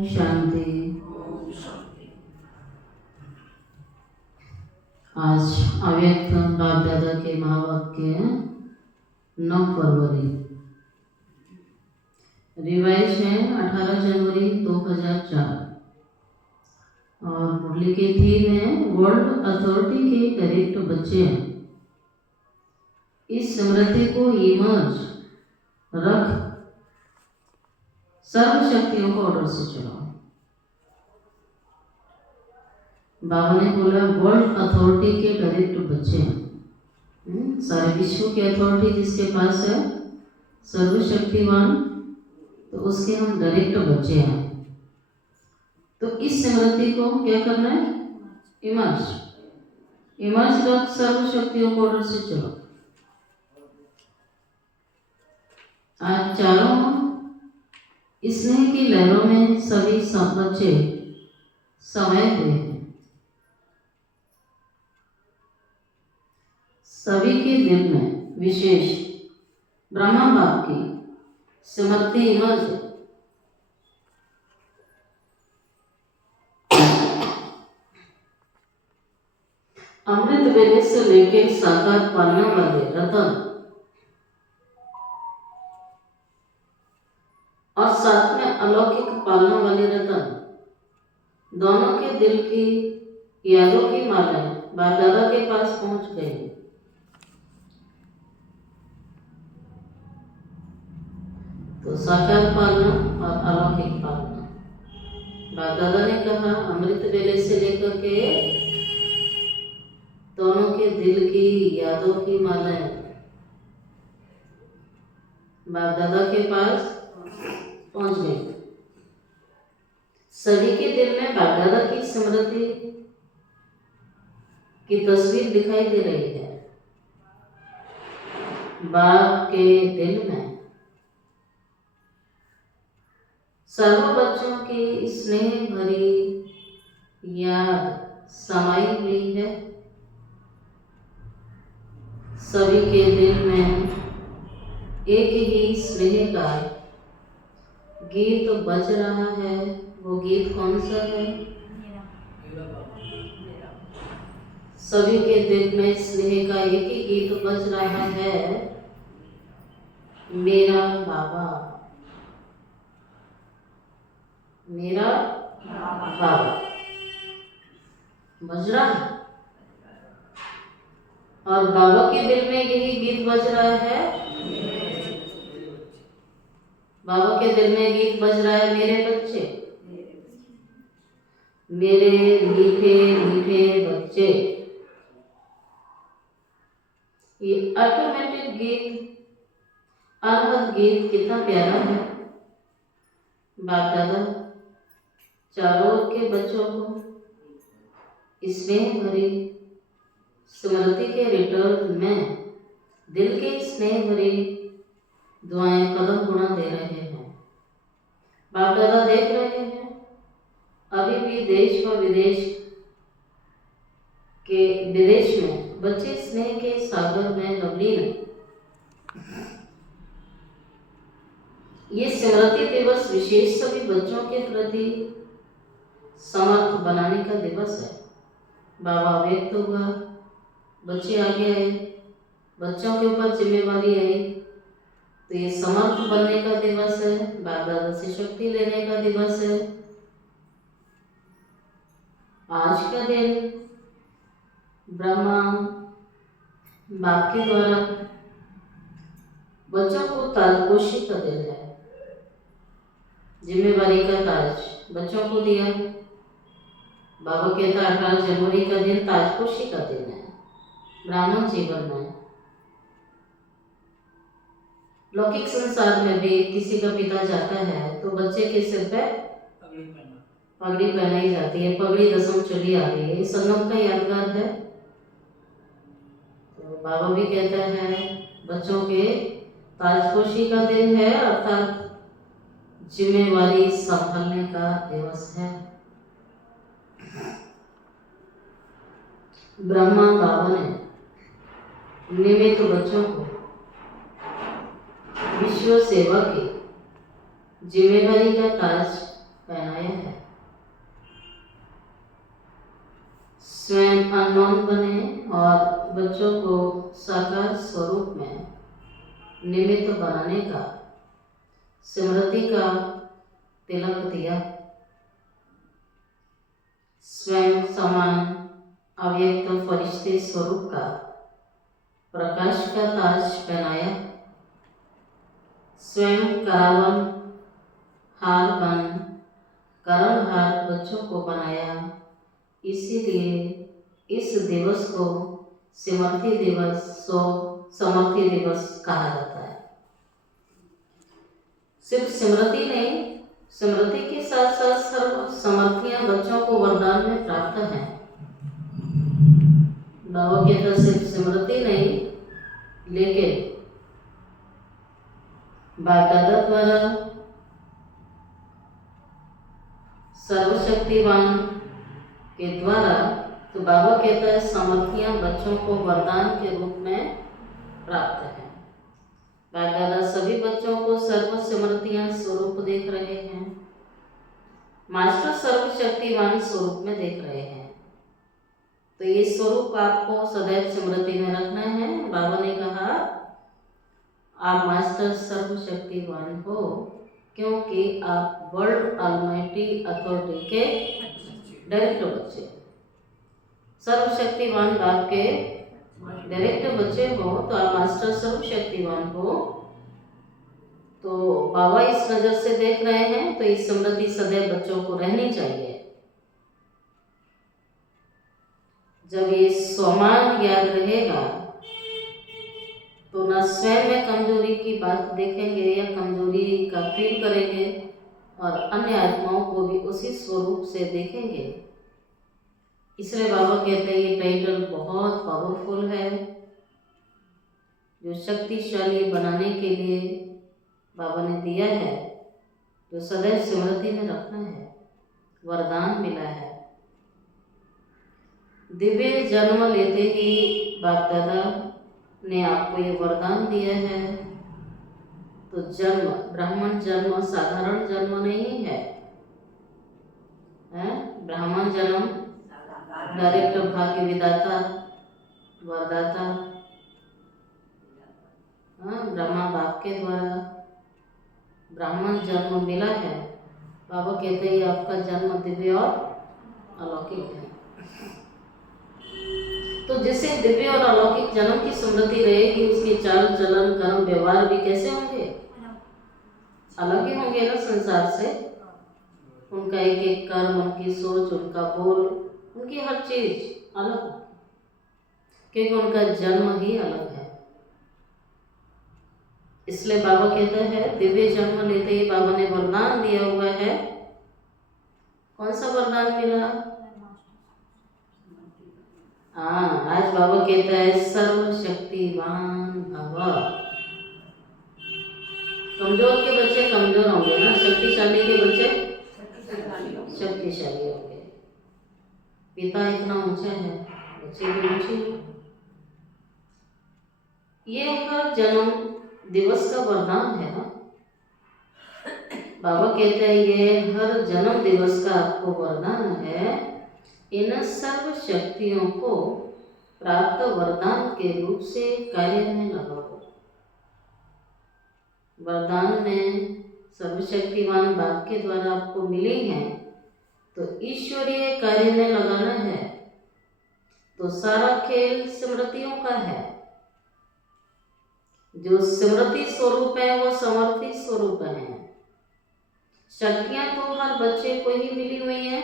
शांति। आज अव्यक्त बाप दादा के महावाक्य 9 फरवरी, रिवाइज है 18 जनवरी 2004 और मुरली की थीम है वर्ल्ड अथॉरिटी के करेक्ट बच्चे हैं। इस स्मृति को इमर्ज रख सर्व शक्तियों को ऑर्डर से चलाओ। बाबा ने बोला वर्ल्ड अथॉरिटी के डायरेक्ट बच्चे हैं। सारे विश्व की अथॉरिटी जिसके पास है, सर्वशक्तिवान, तो उसके हम डायरेक्ट बच्चे हैं। तो इस स्मृति को क्या करना है? इमर्ज रख सर्व शक्तियों को ऑर्डर से चलो। आज चारों स्नेह की लहरों में सभी सब बच्चे समाये हुए हैं। सभी के दिल में विशेष ब्रह्मा बाप की स्मृति इमर्ज है। अमृत वेले से लेकर साकार पालने वाले रतन और साथ में अलौकिक पालने वाले रतन, दोनों के दिल की यादों की मालाएं बाप दादा के पास पहुंच गई। तो साकार पालना और अलौकिक पालना, बाप दादा ने कहा अमृत वेले से लेकर के दोनों के दिल की यादों की मालाएं बाप दादा के पास पहुंच गई। सभी के दिल में बाप दादा की स्मृति की तस्वीर दिखाई दे रही है। बाप के दिल में सर्व बच्चों की स्नेह भरी याद समाई हुई है। सभी के दिल में एक ही स्नेह का गीत बज रहा है। वो गीत कौन सा है? सभी के दिल में स्नेह का एक ही गीत बज रहा है, मेरा बाबा, मेरा बाबा बज रहा है। और बाबा के दिल में यही गीत बज रहा है। बाबा के दिल में गीत बज रहा है, मेरे बच्चे, मेरे मीठे मीठे बच्चे। ये ऑटोमेटिक गीत, अनहद गीत कितना प्यारा है। बाप दादा चारों ओर के बच्चों को स्नेह भरी स्मृति के रिटर्न में दिल के स्नेह भरी दुआएं कदम गुणा दे रहे हैं। बाप दादा देख रहे हैं अभी भी देश व विदेश में बच्चे स्नेह के सागर में लवलीन। ये स्मृति दिवस विशेष सभी बच्चों के प्रति समर्थ बनाने का दिवस है। बाबा व्यक्त हुआ, बच्चे आगे आए, बच्चों के ऊपर जिम्मेवारी आई, तो ये समर्थ बनने का दिवस है, बाप दादा से शक्ति लेने का दिवस है। आज का दिन ब्रह्मा बाप के द्वारा बच्चों को ताजपोशी का दिन है। जिम्मेवारी का ताज बच्चों को दिया। बाबा कहता 18 जनवरी का दिन ताजपोशी का दिन है। ब्राह्मण जीवन में, लौकिक संसार में भी किसी का पिता जाता है तो बच्चे के सिर पे पगड़ी पहनाई जाती है। पगड़ी दसम चली आ रही है, संगम का यादगार है। तो बाबा भी कहता है बच्चों के ताजपोशी का दिन है, अर्थात जिम्मेवारी संभालने का दिवस है। ब्रह्मा बाबा ने निमित्त बच्चों को विश्व सेवा की जिम्मेवारी का ताज पहनाया है। स्वयं अनमोल बने और बच्चों को साकार स्वरूप में निमित्त बनाने का स्मृति का तिलक दिया। स्वयं समान अव्यक्त फरिश्ते स्वरूप का प्रकाश का ताज पहनाया। स्वयं करावन हार बन कर्णधार बच्चों को बनाया। इसीलिए इस दिवस को समर्थी दिवस कहा जाता है। सिर्फ स्मृति नहीं, स्मृति के साथ साथ सर्व समर्थियां बच्चों को वरदान में प्राप्त हैं। बाबा कहता सिर्फ स्मृति नहीं, लेकिन बाप दादा द्वारा सर्वशक्तिवान के द्वारा, तो बाबा कहता है समर्थियां बच्चों को वरदान के रूप में प्राप्त है। बाप दादा सभी बच्चों को सर्व समर्थियां स्वरूप देख रहे हैं। मास्टर सर्वशक्तिवान स्वरूप में देख रहे हैं। तो ये स्वरूप आपको सदैव स्मृति में रखना है। बाबा ने कहा आप मास्टर सर्वशक्तिवान हो, क्योंकि आप वर्ल्ड ऑलमाइटी अथॉरिटी के डायरेक्ट बच्चे, सर्वशक्तिवान बाप के डायरेक्ट बच्चे हो, तो आप मास्टर सर्वशक्तिवान हो। तो बाबा इस नजर से देख रहे हैं, तो इस स्मृति सदैव बच्चों को रहनी चाहिए। जब ये स्वमान याद रहेगा तो न स्वयं में कमजोरी की बात देखेंगे या कमजोरी का फील करेंगे, और अन्य आत्माओं को भी उसी स्वरूप से देखेंगे। इसलिए बाबा कहते हैं ये टाइटल बहुत पावरफुल है, जो शक्तिशाली बनाने के लिए बाबा ने दिया है, जो सदैव स्मृति में रखना है, वरदान मिला है। दिव्य जन्म लेते ही बाप दादा ने आपको ये वरदान दिया है। तो जन्म, ब्राह्मण जन्म साधारण जन्म नहीं है, ब्राह्मण जन्म डायरेक्ट भाग्य विदाता वरदाता, ब्रह्मा बाप के द्वारा ब्राह्मण जन्म मिला है। बाबा कहते हैं आपका जन्म दिव्य और अलौकिक है। तो जैसे दिव्य और अलौकिक जन्म की स्मृति रहेगी, उसके चाल चलन कर्म व्यवहार भी कैसे होंगे? अलग ही होंगे ना संसार से। उनका एक एक कर्म, उनकी सोच, उनका बोल, उनकी हर चीज अलग होगी, क्योंकि उनका जन्म ही अलग है। इसलिए बाबा कहते हैं दिव्य जन्म लेते ही बाबा ने वरदान दिया हुआ है। कौन सा वरदान मिला? आज बाबा कहता है सर्वशक्तिवान भव। कमजोर के बच्चे कमजोर होंगे ना, शक्तिशाली के बच्चे शक्तिशाली होंगे। पिता इतना ऊंचा है, बच्चे भी ऊंचे हैं। ये हर जन्म दिवस का वरदान है ना। बाबा कहते हैं ये हर जन्म दिवस का आपको वरदान है। इन सर्व शक्तियों को प्राप्त वरदान के रूप से कार्य में लगाओ। वरदान में सर्वशक्तिवान बाप के द्वारा आपको मिली है, तो ईश्वरीय कार्य में लगाना है। तो सारा खेल स्मृतियों का है। जो स्मृति स्वरूप है वो समर्थी स्वरूप है। शक्तियां तो हर बच्चे को ही मिली हुई है।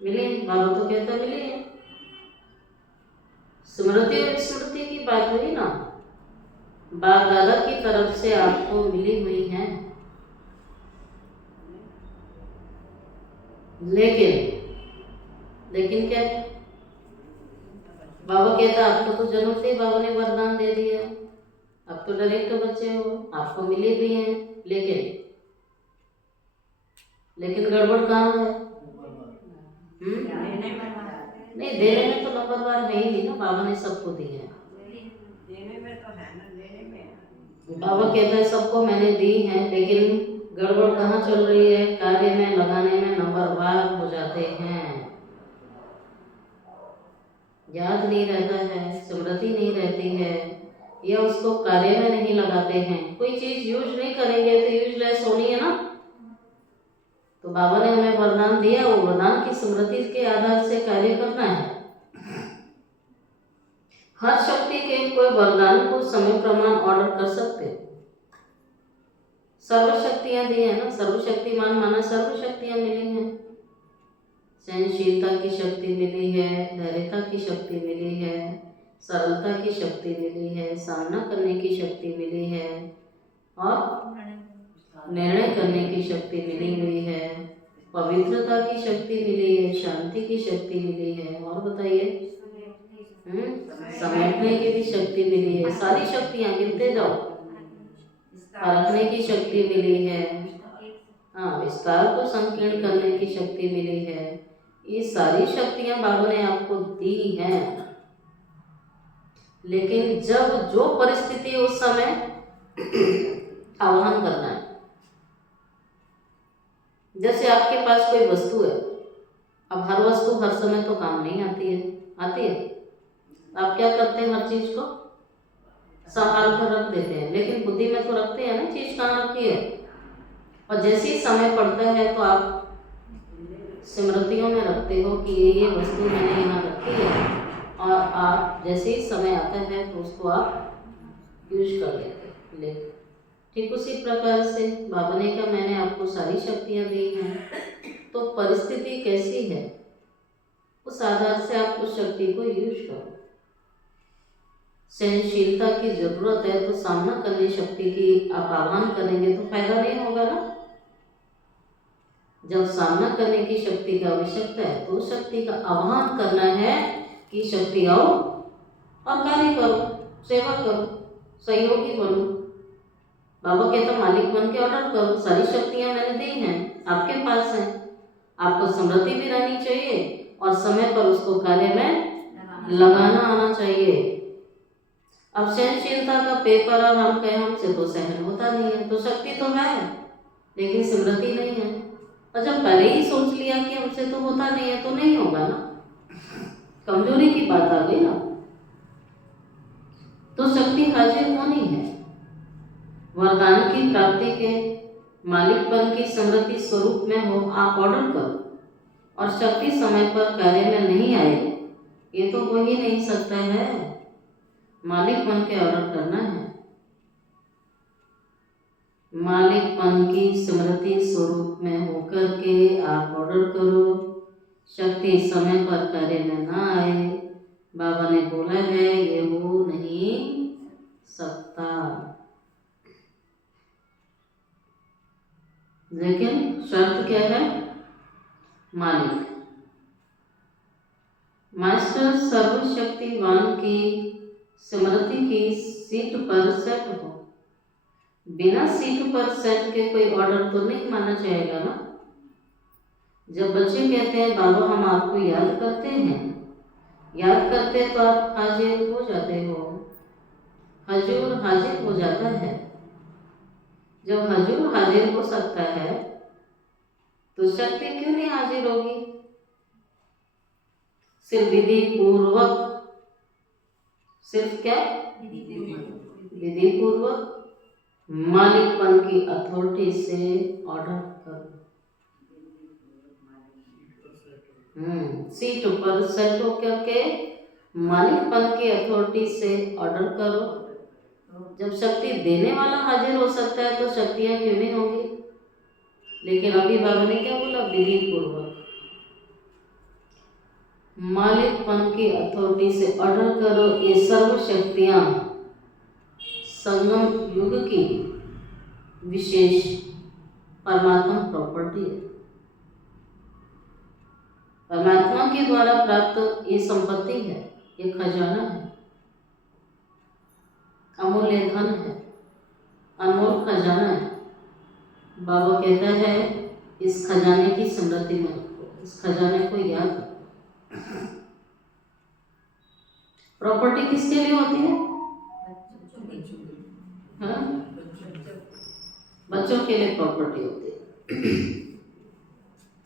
मिली, बाबा तो कहता मिली है। स्मृति और स्मृति की बात हुई ना, बाप दादा की तरफ से आपको मिली हुई है। लेकिन क्या बाबा कहता आपको तो जन्म से ही बाबा ने वरदान दे दिया, अब तो डायरेक्ट बच्चे हो, आपको मिली भी है। लेकिन गड़बड़ कहाँ है? नहीं, देने में तो नंबरवार है ही नहीं ना, बाबा ने सबको दी है। देने में तो है ना, देने में बाबा कहता है सबको मैंने दी है, लेकिन गड़बड़ कहाँ चल रही है? कार्य में लगाने में नंबरवार हो जाते हैं, याद नहीं रहता है, स्मृति नहीं रहती है, या उसको कार्य में नहीं लगाते हैं। कोई चीज यूज नहीं करेंगे तो यूजलेस होनी है ना। तो बाबा ने हमें वरदान दिया, वो वरदान की स्मृति के आधार से कार्य करना है। हर शक्ति के कोई वरदान को समय प्रमाण ऑर्डर कर सकते। सर्व शक्तियां दी है ना, सर्वशक्तिमान माना सर्व शक्तियां मिली हैं। सहनशीलता की शक्ति मिली है, धैर्यता की शक्ति मिली है, सरलता की शक्ति मिली है, सामना करने की शक्ति मिली है, और निर्णय करने की शक्ति मिली हुई है, पवित्रता की शक्ति मिली है, शांति की शक्ति मिली है, और बताइए समेटने की भी शक्ति मिली है। सारी शक्तियां गिनते जाओ। परखने की शक्ति मिली है, हाँ, विस्तार को संकीर्ण करने की शक्ति मिली है। ये सारी शक्तियां बाबा ने आपको दी हैं। लेकिन जब जो परिस्थिति उस समय आह्वान करना है। जैसे आपके पास कोई वस्तु है, अब हर वस्तु हर समय तो काम नहीं आती है, आती है। आप क्या करते हैं? हर चीज को संभाल कर रख देते हैं, लेकिन बुद्धि में तो रखते हैं ना चीज कहाँ रखी है। और जैसे ही समय पड़ता है तो आप स्मृतियों में रखते हो कि ये वस्तु मैंने यहाँ रखी है, और आप जैसे ही समय आता है तो उसको आप यूज कर लेते। ठीक उसी प्रकार से बाबा ने कहा मैंने आपको सारी शक्तियाँ दी हैं, तो परिस्थिति कैसी है उस आधार से आप उस शक्ति को यूज करो। सहनशीलता की जरूरत है तो सामना करने शक्ति की आप आह्वान करेंगे तो फायदा नहीं होगा ना। जब सामना करने की शक्ति की आवश्यकता है तो शक्ति का आह्वान करना है कि शक्ति आओ और कार्य करो, सेवा करो, सहयोगी बनो। बाबा कहता मालिक बन के ऑर्डर करो। सारी शक्तियां मैंने दी हैं, आपके पास हैं, आपको स्मृति भी रहनी चाहिए और समय पर उसको कार्य में लगाना आना चाहिए। अब सहनशीलता का पेपर और हम कहें हमसे तो सहन होता नहीं है, तो शक्ति तो है लेकिन स्मृति नहीं है। और जब पहले ही सोच लिया कि हमसे तो होता नहीं है तो नहीं होगा ना, कमजोरी की बात आ गई ना। तो शक्ति हाजिर होनी है। वरदान की प्राप्ति के मालिकपन की स्मृति स्वरूप में हो आप ऑर्डर करो, और शक्ति समय पर कार्य में नहीं आए ये तो हो ही नहीं सकता है। मालिकपन के ऑर्डर करना है। मालिकपन की स्मृति स्वरूप में होकर के आप ऑर्डर करो। शक्ति समय पर कार्य में ना आए, बाबा ने बोला है ये हो नहीं सकता। लेकिन शर्त क्या है? मालिक मास्टर सर्वशक्तिवान की स्मृति की सीट पर सेट हो। बिना सीट पर सेट के कोई ऑर्डर तो नहीं माना जाएगा ना। जब बच्चे कहते हैं बाबा हम आपको याद करते हैं, याद करते तो आप हाजिर हो जाते हो, हजूर हाजिर हो जाता है। जब हजूर हाजिर हो सकता है तो शक्ति क्यों नहीं हाजिर होगी? सिर्फ विधि पूर्वक, सिर्फ क्या? विधि पूर्वक मालिकपन की अथॉरिटी से ऑर्डर करो। सीट पर सेट होकर के मालिकपन की अथॉरिटी से ऑर्डर करो। जब शक्ति देने वाला हाजिर हो सकता है तो शक्तियां क्यों नहीं होंगी? लेकिन अभी बाबा ने क्या बोला? विधि पूर्वक मालिकपन की अथॉरिटी से ऑर्डर करो। ये सर्व शक्तियां संगम युग की विशेष परमात्मा प्रॉपर्टी है। परमात्मा के द्वारा प्राप्त ये संपत्ति है, ये खजाना है, अमूल्य धन है, अनमोल खजाना है। बाबा कहता है इस खजाने की स्मृति में रखो, इस खजाने को याद रखो। प्रॉपर्टी किसके लिए होती है? हाँ? बच्चों के लिए प्रॉपर्टी होती है।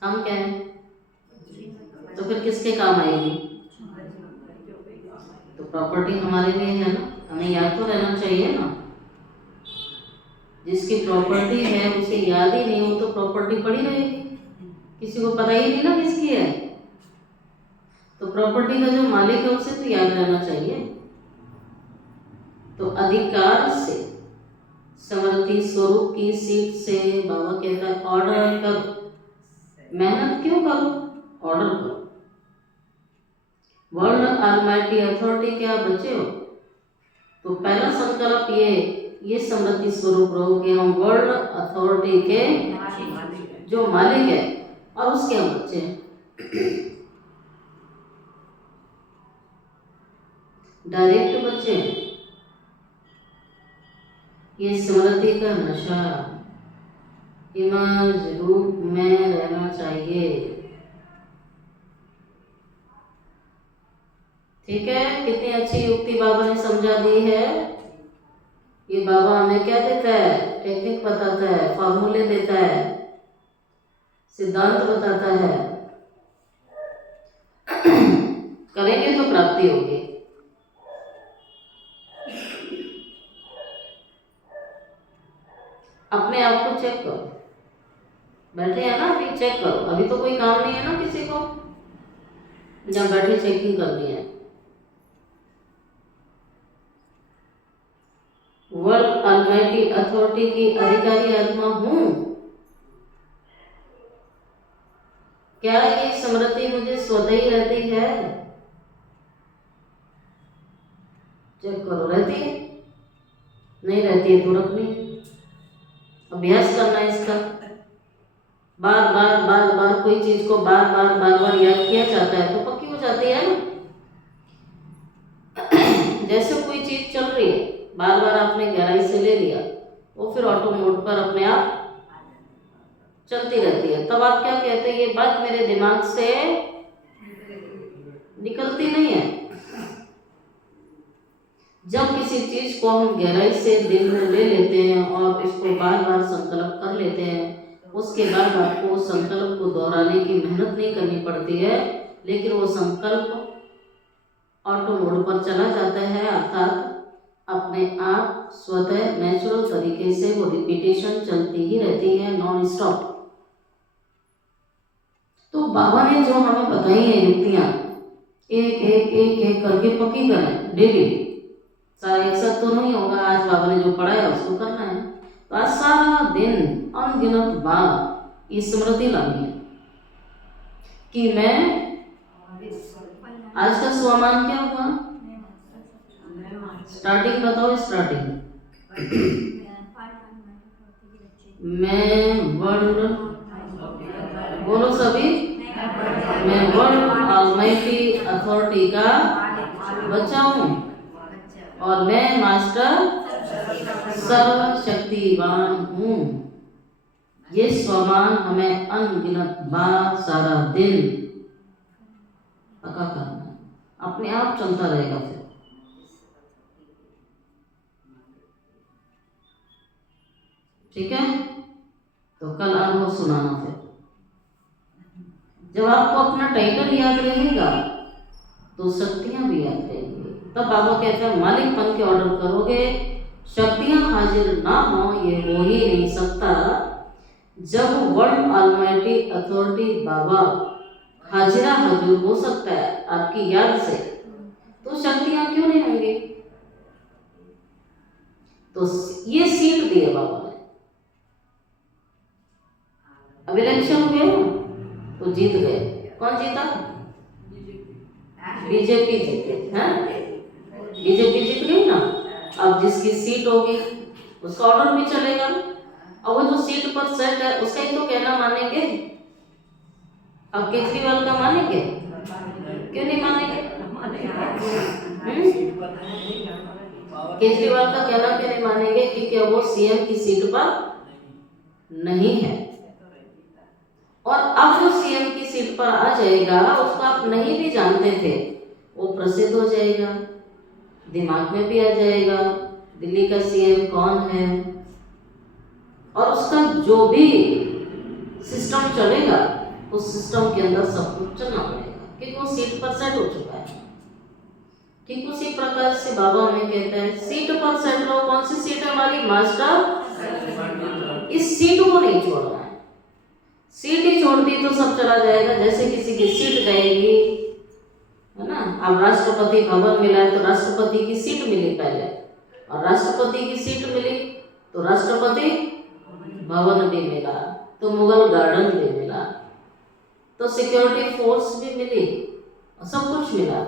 हम क्या है, तो फिर किसके काम आएगी? तो प्रॉपर्टी हमारे लिए है ना, हमें याद तो रहना चाहिए ना। जिसकी प्रॉपर्टी है उसे याद ही नहीं हो तो प्रॉपर्टी पड़ी रहेगी, किसी को पता ही नहीं ना किसकी है। तो प्रॉपर्टी का जो मालिक है उसे तो याद रहना चाहिए। तो अधिकार से, समृद्धि स्वरूप की सीट से बाबा कहता है ऑर्डर करो। मेहनत क्यों करो? ऑर्डर करो। वर्ल्ड ऑलमाइटी अथॉरिटी के आप बच्चे हो, तो पहला संकल्प ये समृद्धि स्वरूप रहो कि हम वर्ल्ड अथॉरिटी के जो मालिक है और उसके हम बच्चे हैं। डायरेक्ट बच्चे हैं। ये समृद्धि का नशा इमर्ज रूप में रहना चाहिए। ठीक है, कितनी अच्छी युक्ति बाबा ने समझा दी है। ये बाबा हमें क्या देता है? टेक्निक बताता है, फॉर्मूले देता है, सिद्धांत बताता है। करेंगे तो प्राप्ति होगी। अपने आप को चेक करो। बैठे हैं ना, अभी चेक करो। अभी तो कोई काम नहीं है ना किसी को, जब बैठे चेकिंग करनी है। वर्ल्ड ऑलमाइटी अथॉरिटी की अधिकारी आत्मा हूं। क्या ये समृद्धि मुझे स्वतः ही रहती है? चेक करो, रहती है? नहीं रहती है तो रखनी। अभ्यास करना है इसका। बार बार बार बार कोई चीज को बार बार बार बार याद किया जाता है तो पक्की हो जाती है ना। जैसे कोई चीज चल रही है, बार बार आपने गहराई से ले लिया, वो फिर ऑटो मोड पर अपने आप चलती रहती है। तब आप क्या कहते हैं? ये बात मेरे दिमाग से निकलती नहीं है। जब किसी चीज को हम गहराई से दिल में ले लेते हैं और इसको बार बार संकल्प कर लेते हैं, उसके बाद आपको उस संकल्प को दोहराने की मेहनत नहीं करनी पड़ती है, लेकिन वो संकल्प ऑटो मोड पर चला जाता है, अर्थात अपने आप स्वतः नेचुरल तरीके से वो रिपीटेशन चलती ही रहती है, नॉन स्टॉप। तो बाबा ने जो हमें बताई है युक्तियां, एक एक एक एक करके पक्की करें डेली। सारा एक साथ तो नहीं होगा। आज बाबा ने जो पढ़ाया उसको करना है। तो आज सारा दिन अनगिनत बार ये स्मृति लानी है कि मैं, आज का स्वमान क्या हुआ? स्टार्टिंग बताओ, स्टार्टिंग। मैं वर्ल्ड, बोलो सभी, मैं वर्ल्ड ऑलमाइटी अथॉरिटी का बच्चा हूँ और मैं मास्टर सर्वशक्तिवान हूँ। ये स्वमान हमें अनगिनत बार सारा दिन पक्का करना है, अपने आप चलता रहेगा। फिर ठीक है, तो कल अनुभव सुनाना। फिर जब आपको अपना टाइटल याद रहेगा तो शक्तियां भी याद रहेंगी। तब बाबा कहते हैं मालिक बन के ऑर्डर करोगे, शक्तियां हाजिर ना हो ये हो ही नहीं सकता। जब वर्ल्ड ऑलमाइटी अथॉरिटी बाबा हाजिरा हजूर हो सकता है आपकी याद से, तो शक्तियां क्यों नहीं होंगी? तो ये सीट दी है बाबा ने। अब इलेक्शन हुए तो जीत गए। कौन जीता? बीजेपी जीते हैं। बीजेपी जीत गई ना। अब जिसकी सीट होगी उसका ऑर्डर भी चलेगा। अब वो जो सीट पर सेट है उसका ही तो कहना मानेंगे। अब केजरीवाल का मानेंगे? क्यों नहीं मानेंगे? केजरीवाल का कहना क्यों नहीं मानेंगे? क्योंकि वो सीएम की सीट पर नहीं है। और अब जो सीएम की सीट पर आ जाएगा, उसको आप नहीं भी जानते थे, वो प्रसिद्ध हो जाएगा, दिमाग में भी आ जाएगा दिल्ली का सीएम कौन है। और उसका जो भी सिस्टम चलेगा उस सिस्टम के अंदर सब कुछ चलना पड़ेगा, क्योंकि वो सीट पर सेट हो चुका है। ठीक उसी प्रकार से बाबा हमें कहता है सीट पर सेट रहो। कौन सी सीट है हमारी? मास्टर। इस सीट को नहीं छोड़ना है। सीट ही छोड़ दी तो सब चला जाएगा। जैसे किसी की सीट जाएगी, है ना। अब राष्ट्रपति भवन मिला है तो राष्ट्रपति की सीट मिली पहले, और राष्ट्रपति की सीट मिली तो राष्ट्रपति भवन भी मिला, तो मुगल गार्डन भी मिला, तो सिक्योरिटी फोर्स भी मिली, सब कुछ मिला।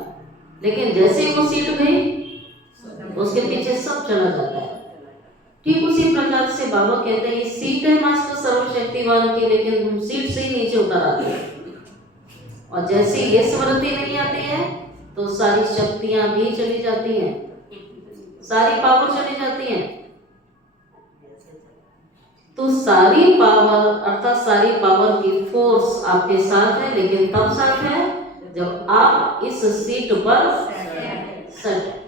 लेकिन जैसे ही वो सीट गई उसके पीछे सब चला जाता है। ठीक उसी प्रकार से बाबा कहते हैं ये सीट है मास्टर सर्वशक्तिवान की, लेकिन तुम सीट से ही नीचे उतर आते हो। और जैसे ये स्मृति नहीं आती है तो सारी शक्तियां भी चली जाती हैं, सारी पावर चली जाती हैं। तो सारी पावर अर्थात सारी पावर की फोर्स आपके साथ है, लेकिन तब साथ है जब आप इस सीट पर सेट है।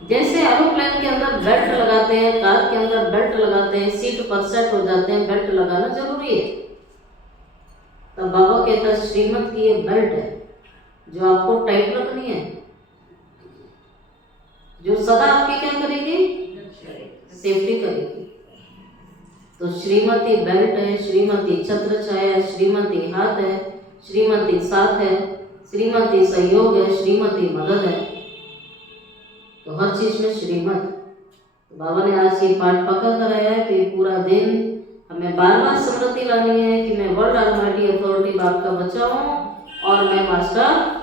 जैसे एरोप्लेन के अंदर बेल्ट लगाते हैं, कार के अंदर बेल्ट लगाते हैं, सीट पर सेट हो जाते हैं, बेल्ट लगाना जरूरी है। तब बाबा कहता है श्रीमत की ये बेल्ट है जो आपको टाइट रखनी है, जो सदा आपकी क्या करेगी? सेफ्टी करेगी। तो श्रीमती बेल्ट है, श्रीमती छत्र छाया है, श्रीमती हाथ है, श्रीमती साथ है, श्रीमती सहयोग है, श्रीमती मदद है। तो हर चीज में श्रीमत। तो बाबा ने आज ये पाठ पक्का कराया है कि पूरा दिन हमें बार बार स्मृति लानी है कि मैं वर्ल्ड ऑलमाइटी अथॉरिटी बाप का बच्चा हूँ और मैं मास्टर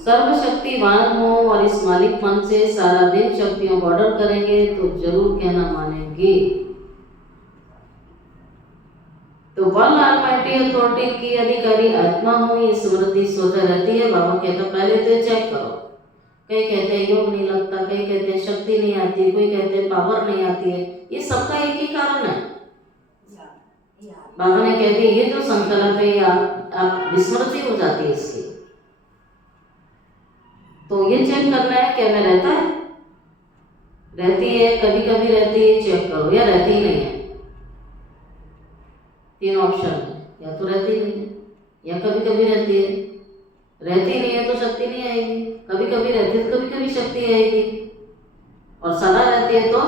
सर्वशक्तिवान हूँ, और इस मालिक मन से सारा दिन शक्तियों को ऑर्डर करेंगे तो जरूर कहना मानेंगे। तो वर्ल्ड ऑलमाइटी अथॉरिटी की अधिकारी आत्मा हूँ, ये स्मृति स्वतः रहती है। बाबा कहता पहले तो चेक करो। कई कहते हैं योग नहीं लगता, कई कहते हैं शक्ति नहीं आती, कोई कहते हैं पावर नहीं आती है। ये सबका एक ही कारण है। बाबा ने कह दिया ये जो संकल्प है आप विस्मृति हो जाती है इसकी। तो ये चेक करना है क्या मैं रहता है, रहती है, कभी कभी रहती है, चेक करो, या रहती ही नहीं है। तीन ऑप्शन है, या तो रहती नहीं है, या कभी कभी रहती है। रहती नहीं है तो शक्ति नहीं आएगी, कभी कभी रहती है तो कभी कभी शक्ति आएगी, और सदा रहती है तो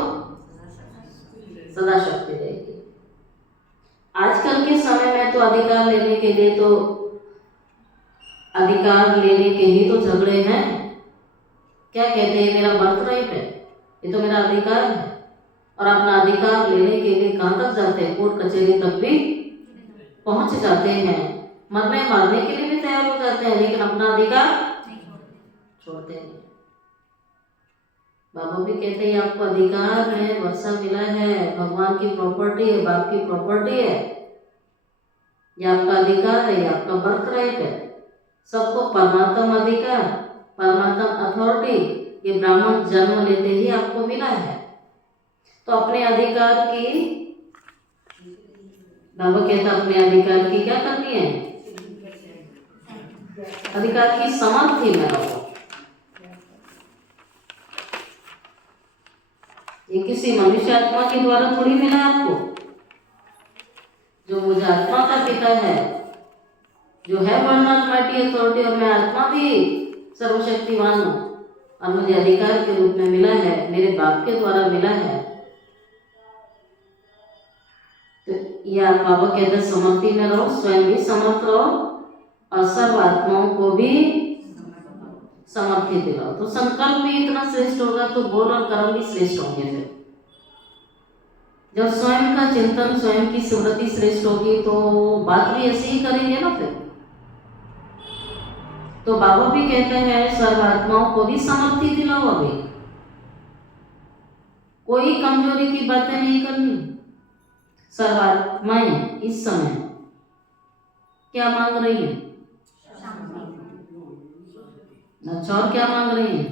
सदा शक्ति रहेगी। आजकल के समय में तो अधिकार लेने के लिए तो अधिकार लेने के ही तो झगड़े हैं। क्या कहते हैं मेरा बर्थ राइट है, ये तो मेरा अधिकार है, और अपना अधिकार लेने के लिए कहाँ तक जाते हैं? कोर्ट कचहरी तक भी पहुंच जाते हैं, मरने मारने के लिए भी तैयार हो जाते हैं, लेकिन अपना अधिकार छोड़ते हैं। बाबा भी कहते हैं आपको अधिकार है, वर्षा मिला है, भगवान की प्रॉपर्टी है, बाप की प्रॉपर्टी है, ये आपका अधिकार है, ये आपका बर्थ राइट है। सबको परमात्म अधिकार, परमात्म अथॉरिटी ये ब्राह्मण जन्म लेते ही आपको मिला है। तो अपने अधिकार की बाबा कहता अपने अधिकार की क्या करनी है? अधिकार की समर्थी में रहो। ये किसी मनुष्य आत्मा के द्वारा थोड़ी मिला आपको। जो मुझे आत्मा का पिता है, जो है वर्ल्ड ऑलमाइटी अथॉरिटी, और मैं आत्मा भी सर्वशक्तिवान हूँ, और मुझे अधिकार के रूप में मिला है, मेरे बाप के द्वारा मिला है। तो यह बाबा कहते समर्थी में रहो, स्वयं भी समर्थ रहो, और सर्व आत्माओं को भी समर्थी दिलाओ। तो संकल्प भी इतना श्रेष्ठ होगा तो बोल और कर्म भी श्रेष्ठ होंगे। फिर जब स्वयं का चिंतन, स्वयं की स्मृति श्रेष्ठ होगी तो बात भी ऐसे ही करेंगे ना। फिर तो बाबा भी कहते हैं सर्व आत्माओं को भी समर्थी दिलाओ। अभी कोई कमजोरी की बातें नहीं करनी। सर्व आत्माएं इस समय क्या मांग रही हैं? अच्छा, और क्या मांग रही हैं?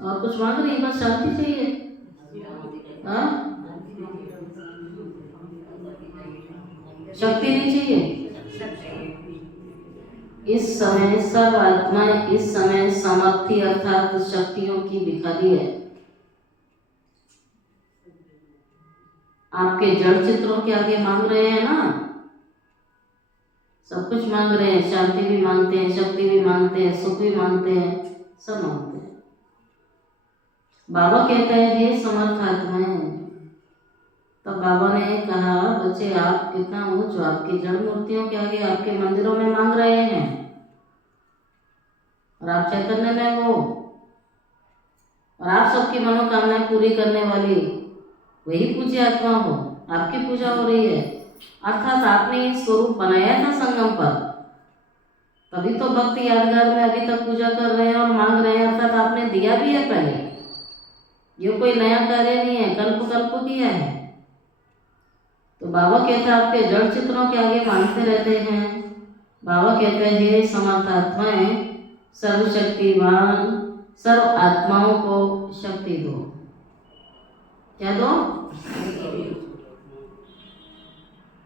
और कुछ मांग रही है? बस शांति चाहिए। हाँ, शक्ति नहीं चाहिए। इस समय सब आत्माएं इस समय सामर्थ्य अर्थात शक्तियों की भिखारी है। आपके जड़ चित्रों के आगे मांग रहे हैं ना, सब कुछ मांग रहे हैं, शांति भी मांगते हैं, शक्ति भी मांगते हैं, सुख भी मांगते हैं, सब मांगते हैं। बाबा कहते हैं हे समर्थ आत्माएं। तब बाबा ने कहा बच्चे आप कितना हो जो आपकी जड़ मूर्तियों के आगे आपके मंदिरों में मांग रहे हैं, और आप चैतन्य में हो, और आप सबकी मनोकामनाएं पूरी करने वाली वही पूज्य आत्मा हो, आपकी पूजा हो रही है। अर्थात आपने ये स्वरूप बनाया था संगम पर, तभी तो भक्ति यादगार में अभी तक पूजा कर रहे हैं और मांग रहे हैं। अर्थात आपने दिया भी है पहले, ये कोई नया कार्य नहीं है, कल्प कल्प किया है। तो बाबा कहते हैं आपके जड़ चित्रों के आगे मांगते रहते हैं। बाबा कहते हैं हे समर्थ आत्माएं, सर्वशक्तिमान सर्व आत्माओं को शक्ति दो। क्या दो?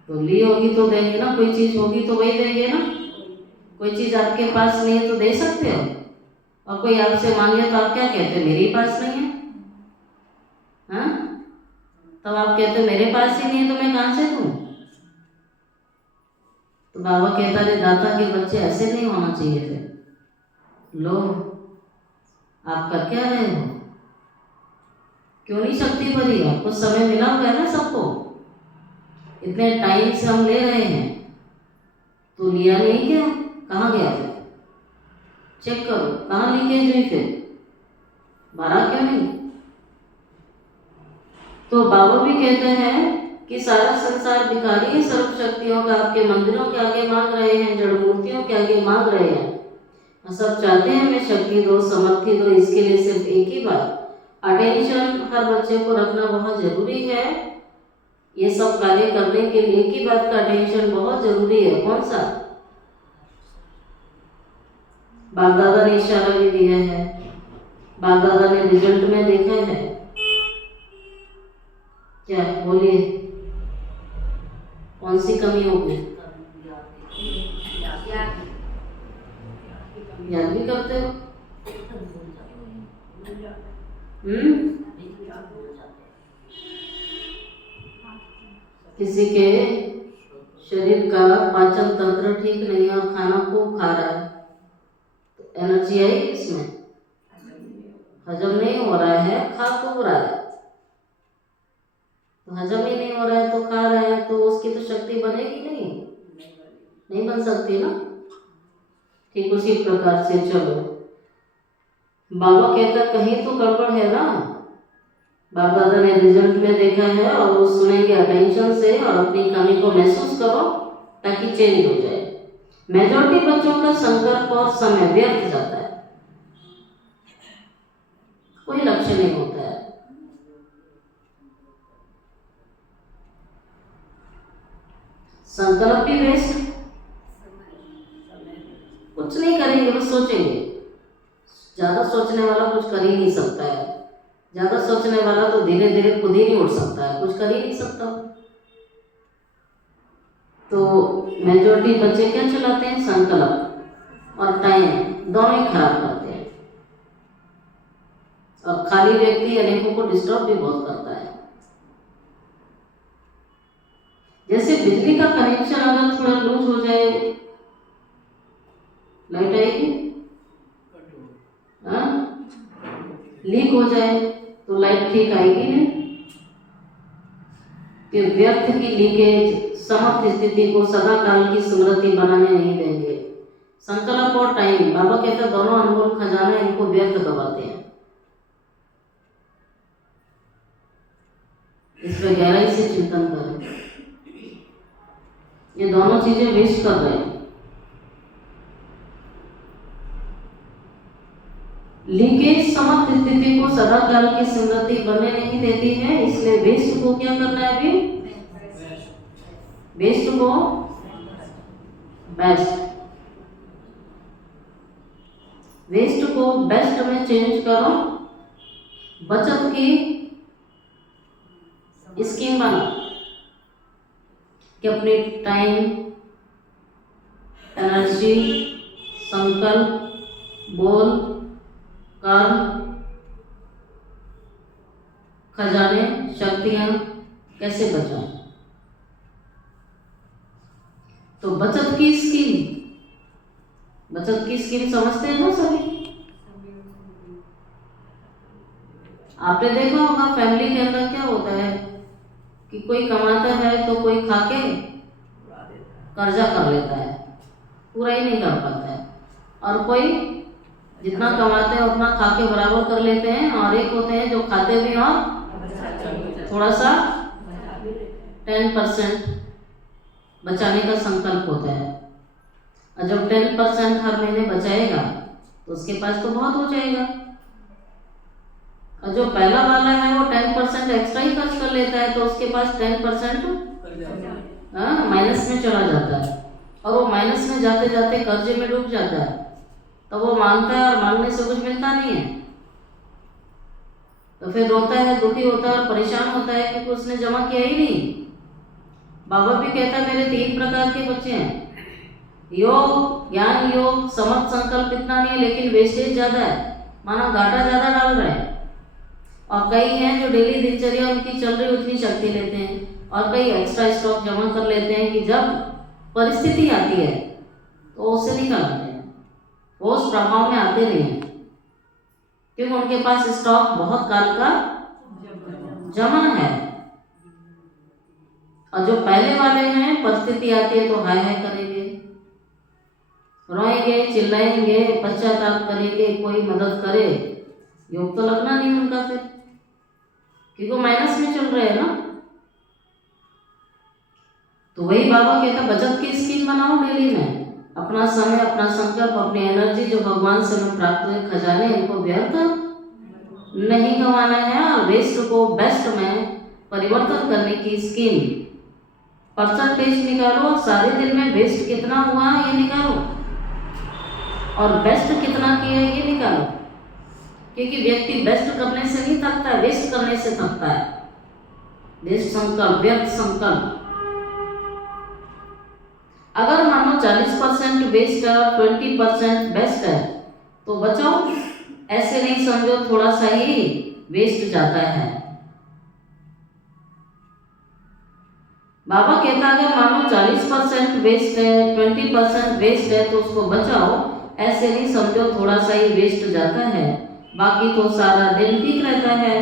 तो ली होगी तो देंगे ना, कोई चीज होगी तो वही देंगे ना। कोई चीज आपके पास नहीं है तो दे सकते हो, और कोई आपसे मांगे तो आप क्या कहते मेरे पास नहीं है, हाँ? तब आप कहते मेरे पास ही नहीं है तो मैं कहाँ से दूं? तो बाबा कहता है दाता के बच्चे ऐसे नहीं होना चाहिए। फिर लो आप कर क्या रहे हो? क्यों नहीं शक्ति भरी? आपको समय मिला हुआ है ना सबको, इतने टाइम से हम ले रहे हैं, तो लिया नहीं क्या? कहाँ गया? चेक करो कहाँ लीकेज हुई, फिर भरा क्यों नहीं? तो बाबा भी कहते हैं कि सारा संसार भिखारी है, सर्व शक्तियों का आपके मंदिरों के आगे मांग रहे हैं, जड़ मूर्तियों के आगे मांग रहे हैं, और सब चाहते हैं हमें शक्ति दो, समर्थि दो। इसके लिए सिर्फ एक ही बात, अटेंशन हर बच्चे को रखना बहुत जरूरी है। ये सब कार्य करने के लिए एक ही बात का अटेंशन बहुत जरूरी है। कौन सा? बाप दादा ने इशारा भी दिया है, बाप दादा ने रिजल्ट में देखा है। क्या बोलिए, कौन सी कमी होगी? याद भी करते हो? किसी के शरीर का पाचन तंत्र ठीक नहीं है और खाना खूब खा रहा है, तो एनर्जी आई इसमें, हजम नहीं हो रहा है, खा खूब रहा है, तो हजम ही नहीं हो रहा है तो खा रहा है, तो उसकी तो शक्ति बनेगी नहीं बन सकती ना। ठीक उसी प्रकार से चलो, बाबा कहता कहीं तो गड़बड़ है ना। बाप दादा ने रिजल्ट में देखा है और वो सुनेंगे अटेंशन से, और अपनी कमी को महसूस करो ताकि चेंज हो जाए। मेजॉरिटी बच्चों का संकल्प और समय व्यर्थ जाता है, कोई लक्ष्य नहीं होता है। संकल्प भी वेस्ट, कुछ नहीं करेंगे, बस सोचेंगे। ज्यादा सोचने वाला कुछ कर ही नहीं सकता है, ज्यादा सोचने वाला तो धीरे धीरे खुद ही नहीं उठ सकता है, कुछ कर ही नहीं सकता। तो मेजॉरिटी बच्चे क्या चलाते हैं? संकल्प और टाइम दोनों ही खराब करते हैं, और खाली व्यक्ति अनेकों को डिस्टर्ब भी बहुत करता है। जैसे बिजली का कनेक्शन अगर थोड़ा लूज हो जाए, लाइट आएगी, लीक हो जाए तो लाइट ठीक आएगी नहीं। फिर व्यर्थ की लीकेज समर्थ स्थिति को सदा काल की स्मृति बनाने नहीं देंगे। संकल्प और टाइम, बाबा कहते दोनों अनमोल खजाना, इनको व्यर्थ गवाते हैं। इस पर गहराई से चिंतन करें, ये दोनों चीजें वेस्ट कर रहे हैं। लीकेज समर्थ स्थिति को सदा काल की स्मृति बनने नहीं देती है, इसलिए वेस्ट को क्या करना है? अभी वेस्ट को बेस्ट, वेस्ट को बेस्ट में चेंज करो। बचत की स्कीम बना कि अपने टाइम, एनर्जी संकल्प, बोल, कर्म, खजाने, शक्तियां कैसे बचाएं। तो बचत की स्कीम समझते हैं ना सभी। आपने देखा होगा फैमिली के अंदर क्या होता है कि कोई कमाता है तो कोई खाके कर्जा कर लेता है, पूरा ही नहीं कर पाता है, और कोई जितना कमाते हैं उतना खाके बराबर कर लेते हैं, और एक होते हैं जो खाते भी और थोड़ा सा 10% बचाने का संकल्प होता है। और जब 10% हर महीने बचाएगा तो उसके पास तो बहुत हो जाएगा। और जो पहला वाला है वो 10% एक्स्ट्रा ही खर्च कर लेता है तो उसके पास 10% माइनस में चला जाता है, और वो माइनस में जाते जाते कर्जे में डूब जाता है। तो वो मांगता है और मांगने से कुछ मिलता नहीं है, तो फिर रोता है, दुखी होता है और परेशान होता है क्योंकि उसने जमा किया ही नहीं। बाबा भी कहता है मेरे 3 प्रकार के बच्चे हैं, योग, ज्ञान योग, समर्थ संकल्प इतना नहीं है लेकिन वेस्टेज ज्यादा है, माना घाटा ज्यादा डाल रहे हैं। और कई हैं जो डेली दिनचर्या उनकी चल रही उतनी शक्ति लेते हैं, और कई एक्स्ट्रा स्टॉक जमा कर लेते हैं कि जब परिस्थिति आती है तो उससे निकालते हैं, वो उस प्रभाव में आते नहीं हैं क्योंकि उनके पास स्टॉक बहुत काल का जमा है। और जो पहले वाले हैं परिस्थिति आती है तो हाय हाय करेंगे, रोएंगे, चिल्लाएंगे, पश्चाताप करेंगे, कोई मदद करे, योग तो लगना नहीं उनका फिर, क्योंकि वो माइनस में चल रहे हैं ना। तो वही बाबा कहता बचत की स्कीम बनाओ डेली में, अपना समय, अपना संकल्प, अपनी एनर्जी जो भगवान से हमें प्राप्त हुए खजाने, इनको व्यर्थ नहीं गंवाना है, और वेस्ट को बेस्ट में परिवर्तन करने की स्कीम, परसेंटेज निकालो, सारे दिन में वेस्ट कितना हुआ ये निकालो और बेस्ट कितना किया ये निकालो, क्योंकि व्यक्ति बेस्ट करने से नहीं थकता है, वेस्ट करने से थकता है। वेस्ट संकल्प, व्यर्थ संकल्प। अगर मानो 40% वेस्ट है और 20% बेस्ट है तो बचाओ, ऐसे नहीं समझो थोड़ा सा ही वेस्ट जाता है। बाबा कहता अगर मानो 40% वेस्ट है, 20% वेस्ट है तो उसको बचाओ, ऐसे नहीं समझो थोड़ा सा ही वेस्ट जाता है, बाकी तो सारा दिन ठीक रहता है।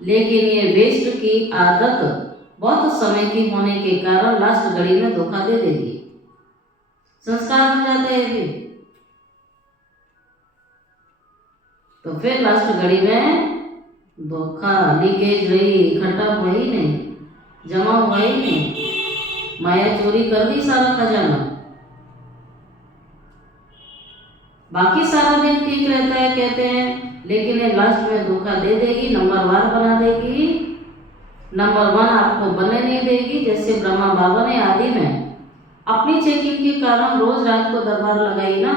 लेकिन ये वेस्ट की आदत बहुत समय की होने के कारण लास्ट घड़ी में धोखा दे देगी, संस्कार बन जाता है ये भी। तो फिर लास्ट घड़ी में धोखा, लीकेज रही, इकट्ठा हुआ ही नहीं, जमा हुआ ही नहीं, माया चोरी कर ली सारा खजाना, बाकी सारा दिन ठीक रहता है कहते हैं, लेकिन ये लास्ट में धोखा दे देगी, नंबरवार बना देगी, नंबर 1 आपको बनने नहीं देगी। जैसे ब्रह्मा बाबा ने आदि में अपनी चेकिंग के कारण रोज रात को दरबार लगाई ना,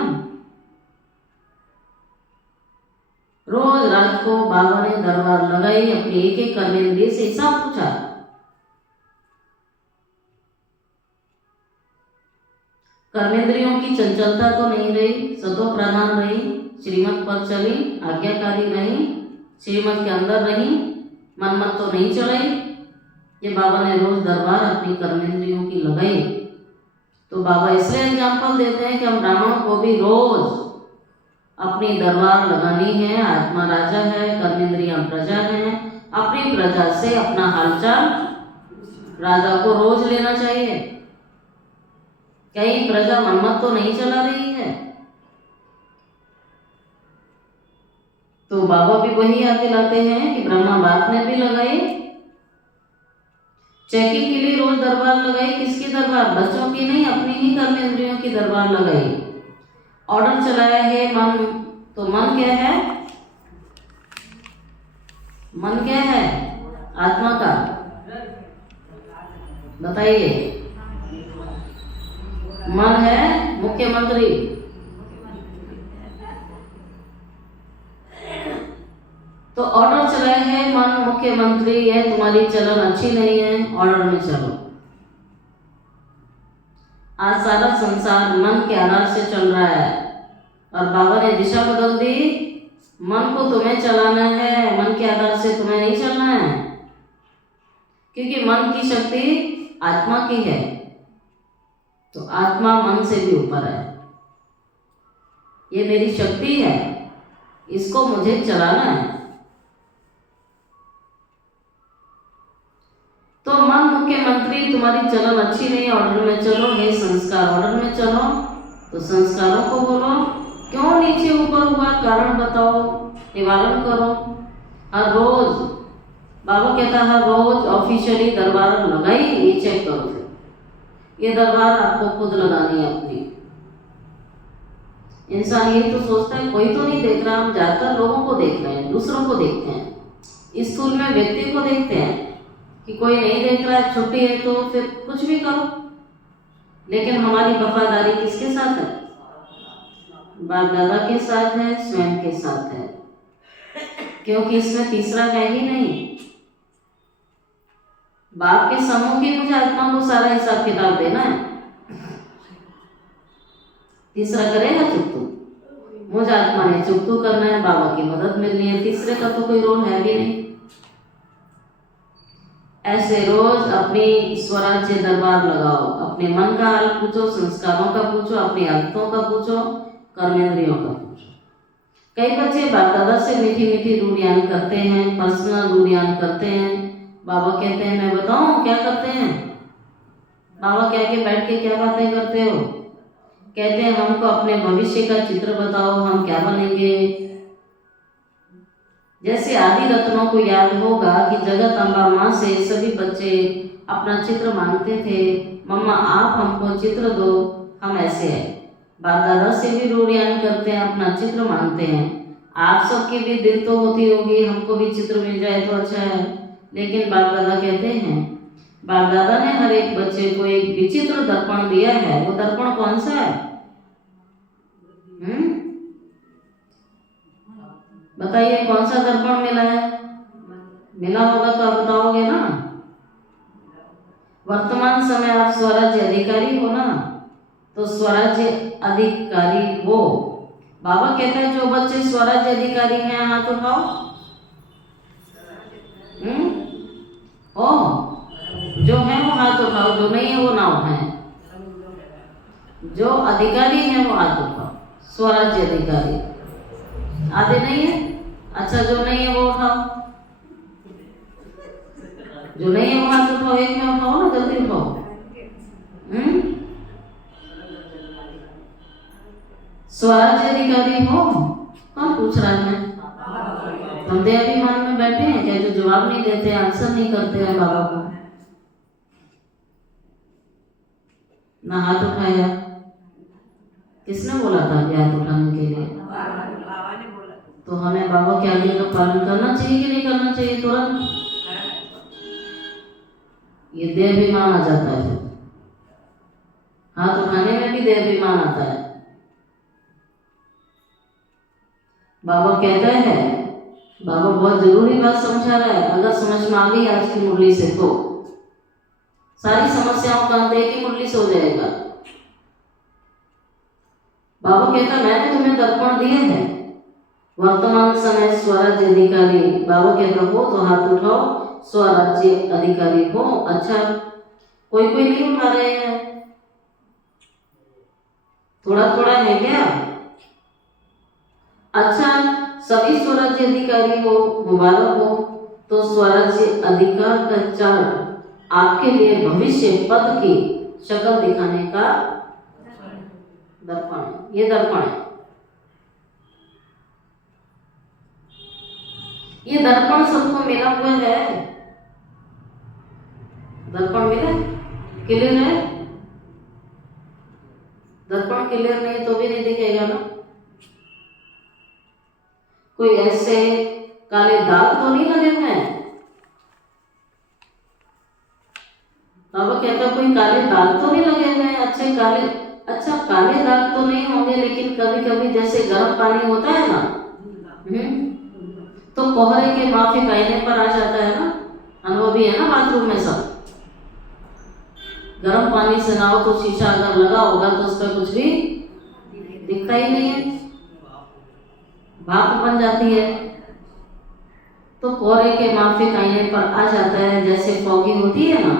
रोज रात को बाबा ने दरबार लगाई, अपनी एक एक कर्मेंद्रिय से हिसाब पूछा। कर्मेंद्रियों की चंचलता तो नहीं रही, सतो प्रधान रही, श्रीमत पर चली, आज्ञाकारी रही, श्रीमत के अंदर रही, मनमत तो नहीं चलाई। ये बाबा ने रोज दरबार अपनी कर्मेंद्रियों की लगाई। तो बाबा इसलिए एग्जाम्पल देते हैं कि हम ब्राह्मणों को भी रोज अपनी दरबार लगानी है। आत्मा राजा है, कर्मेंद्रियां प्रजा है, अपनी प्रजा से अपना हालचाल राजा को रोज लेना चाहिए। कहीं प्रजा मनमत तो नहीं चला रही है। तो बाबा भी वही याद दिलाते हैं कि ब्रह्मा बाप ने भी लगाई, चेकिंग के लिए रोज दरबार लगाई। किसकी दरबार? बच्चों की नहीं, अपनी ही कर्मेंद्रियों की दरबार लगाई। ऑर्डर चलाया है मन, तो मन क्या है? मन क्या है आत्मा का? बताइए। मन है मुख्यमंत्री। तो ऑर्डर चलाया है मन मुख्यमंत्री है, तुम्हारी चलन अच्छी नहीं है, ऑर्डर में चलो। आज सारा संसार मन के आधार से चल रहा है और बाबा ने दिशा बदल दी। मन को तुम्हें चलाना है, मन के आधार से तुम्हें नहीं चलना है, क्योंकि मन की शक्ति आत्मा की है। तो आत्मा मन से भी ऊपर है। ये मेरी शक्ति है, इसको मुझे चलाना है। तो मन मुख्यमंत्री, तुम्हारी चलन अच्छी नहीं, ऑर्डर में चलो। हे संस्कार, ऑर्डर में चलो। तो संस्कारों को बोलो, क्यों नीचे ऊपर हुआ, कारण बताओ, निवारण करो। हर रोज बाबा कहता है, हर रोज ऑफिशियली दरबार लगाई, ये चेक करो। ये दरबार आपको खुद लगानी है अपनी। इंसान ये तो सोचता है कोई तो नहीं देख रहा, हम ज्यादातर लोगों को देख रहे हैं, दूसरों को देखते हैं। स्कूल में व्यक्ति को देखते हैं कि कोई नहीं देख रहा है, छुट्टी है तो फिर कुछ भी करो। लेकिन हमारी वफादारी किसके साथ है? बाप दादा के साथ है, स्वयं के साथ है, क्योंकि इसमें तीसरा है ही नहीं। बाप के समूह की मुझे आत्मा को सारा हिसाब किताब देना है। तीसरा करेगा चुप्तू, मुझे आत्मा ने चुप्तू करना है, बाबा की मदद मिलनी है। तीसरे का तो कोई रोल है भी नहीं। ऐसे रोज अपनी स्वराज्य दरबार लगाओ, अपने मन का हाल पूछो, संस्कारों का पूछो, अपनी आदतों का पूछो, कर्मेंद्रियों का पूछो। कई बच्चे बाप दादा से मीठी मीठी रूढ़ियां करते हैं, पर्सनल रूढ़ियां करते हैं। बाबा कहते हैं, मैं बताऊं क्या करते हैं? बाबा कह के बैठ के क्या बातें करते हो? कहते हैं, हमको अपने भविष्य का चित्र बताओ, हम क्या बनेंगे। जैसे आदि रत्नों को याद होगा कि जगत अम्बा माँ से सभी बच्चे अपना चित्र मांगते थे, मम्मा आप हमको चित्र दो, हम ऐसे हैं। बाप दादा से भी रूढ़ियां करते हैं, अपना चित्र मांगते हैं। आप सबकी भी दिल तो होती होगी, हमको भी चित्र मिल जाए तो अच्छा है। लेकिन बाप दादा कहते हैं, बाप दादा ने हर एक बच्चे को एक विचित्र दर्पण दिया है। वो दर्पण कौन सा है? बताइए, कौन सा दर्पण मिला है? मिला होगा तो आप बताओगे ना। वर्तमान समय आप स्वराज्य अधिकारी हो ना, तो स्वराज्य अधिकारी हो। बाबा कहते हैं, जो बच्चे स्वराज्य अधिकारी हैं हाथ उठाओ। हो जो है वो हाथ उठाओ, जो नहीं है वो ना उठाएं। जो अधिकारी है वो हाथ उठाओ। स्वराज्य अधिकारी आधे नहीं है, अच्छा जो नहीं है वो उठाओ। जो नहीं है वो हाथ उठाओ, एक में उठाओ ना, जल्दी उठाओ। स्वराज्य अधिकारी हो? कौन पूछ रहा है? हम देहाभिमान में बैठे हैं क्या, जो जवाब नहीं देते, आंसर नहीं करते हैं बाबा को? ना हाथ उठाया, किसने बोला था हाथ उठाने के लिए? तो हमें बाबा के आज्ञा का पालन करना चाहिए कि नहीं करना चाहिए? तुरंत ये देहाभिमान आ जाता है। हाथ उठाने में भी देहाभिमान आता है। बाबा कहता है, बाबा बहुत जरूरी बात समझा रहा है। अगर समझ में आ गई आज की मुरली से तो सारी समस्याओं का अंत एक ही मुरली से हो जाएगा। बाबा कहता, मैंने तुम्हें दर्पण दिए हैं, वर्तमान समय स्वराज्य अधिकारी। बाबा कहता हो तो हाथ उठाओ, स्वराज्य अधिकारी हो। अच्छा, कोई कोई नहीं उठा रहे हैं, थोड़ा थोड़ा है क्या? अच्छा, सभी स्वराज्य अधिकारी हो, मुबारक हो। तो स्वराज्य अधिकार का चार्ट आपके लिए भविष्य पद की शक्ल दिखाने का दर्पण है। ये दर्पण है, ये दर्पण सबको मिला हुआ है। दर्पण मिला, क्लियर है? दर्पण क्लियर नहीं तो भी नहीं दिखेगा ना। कोई ऐसे काले दाग तो नहीं लगे हुए हैं? बाबा कहता कोई काले दाग तो नहीं लगे हुए हैं, अच्छे काले। अच्छा, काले दाग तो नहीं होंगे, लेकिन कभी कभी जैसे गर्म पानी होता है ना, तो कोहरे के माफिक आईने पर आ जाता है ना। अनुभवी है ना बाथरूम में सब। गर्म पानी से नहाओ तो शीशा अगर लगा होगा तो उस पर कुछ भी दिखता ही नहीं है, भाप बन जाती है। तो कोहरे के माफिक आईने पर आ जाता है, जैसे फॉगी होती है ना,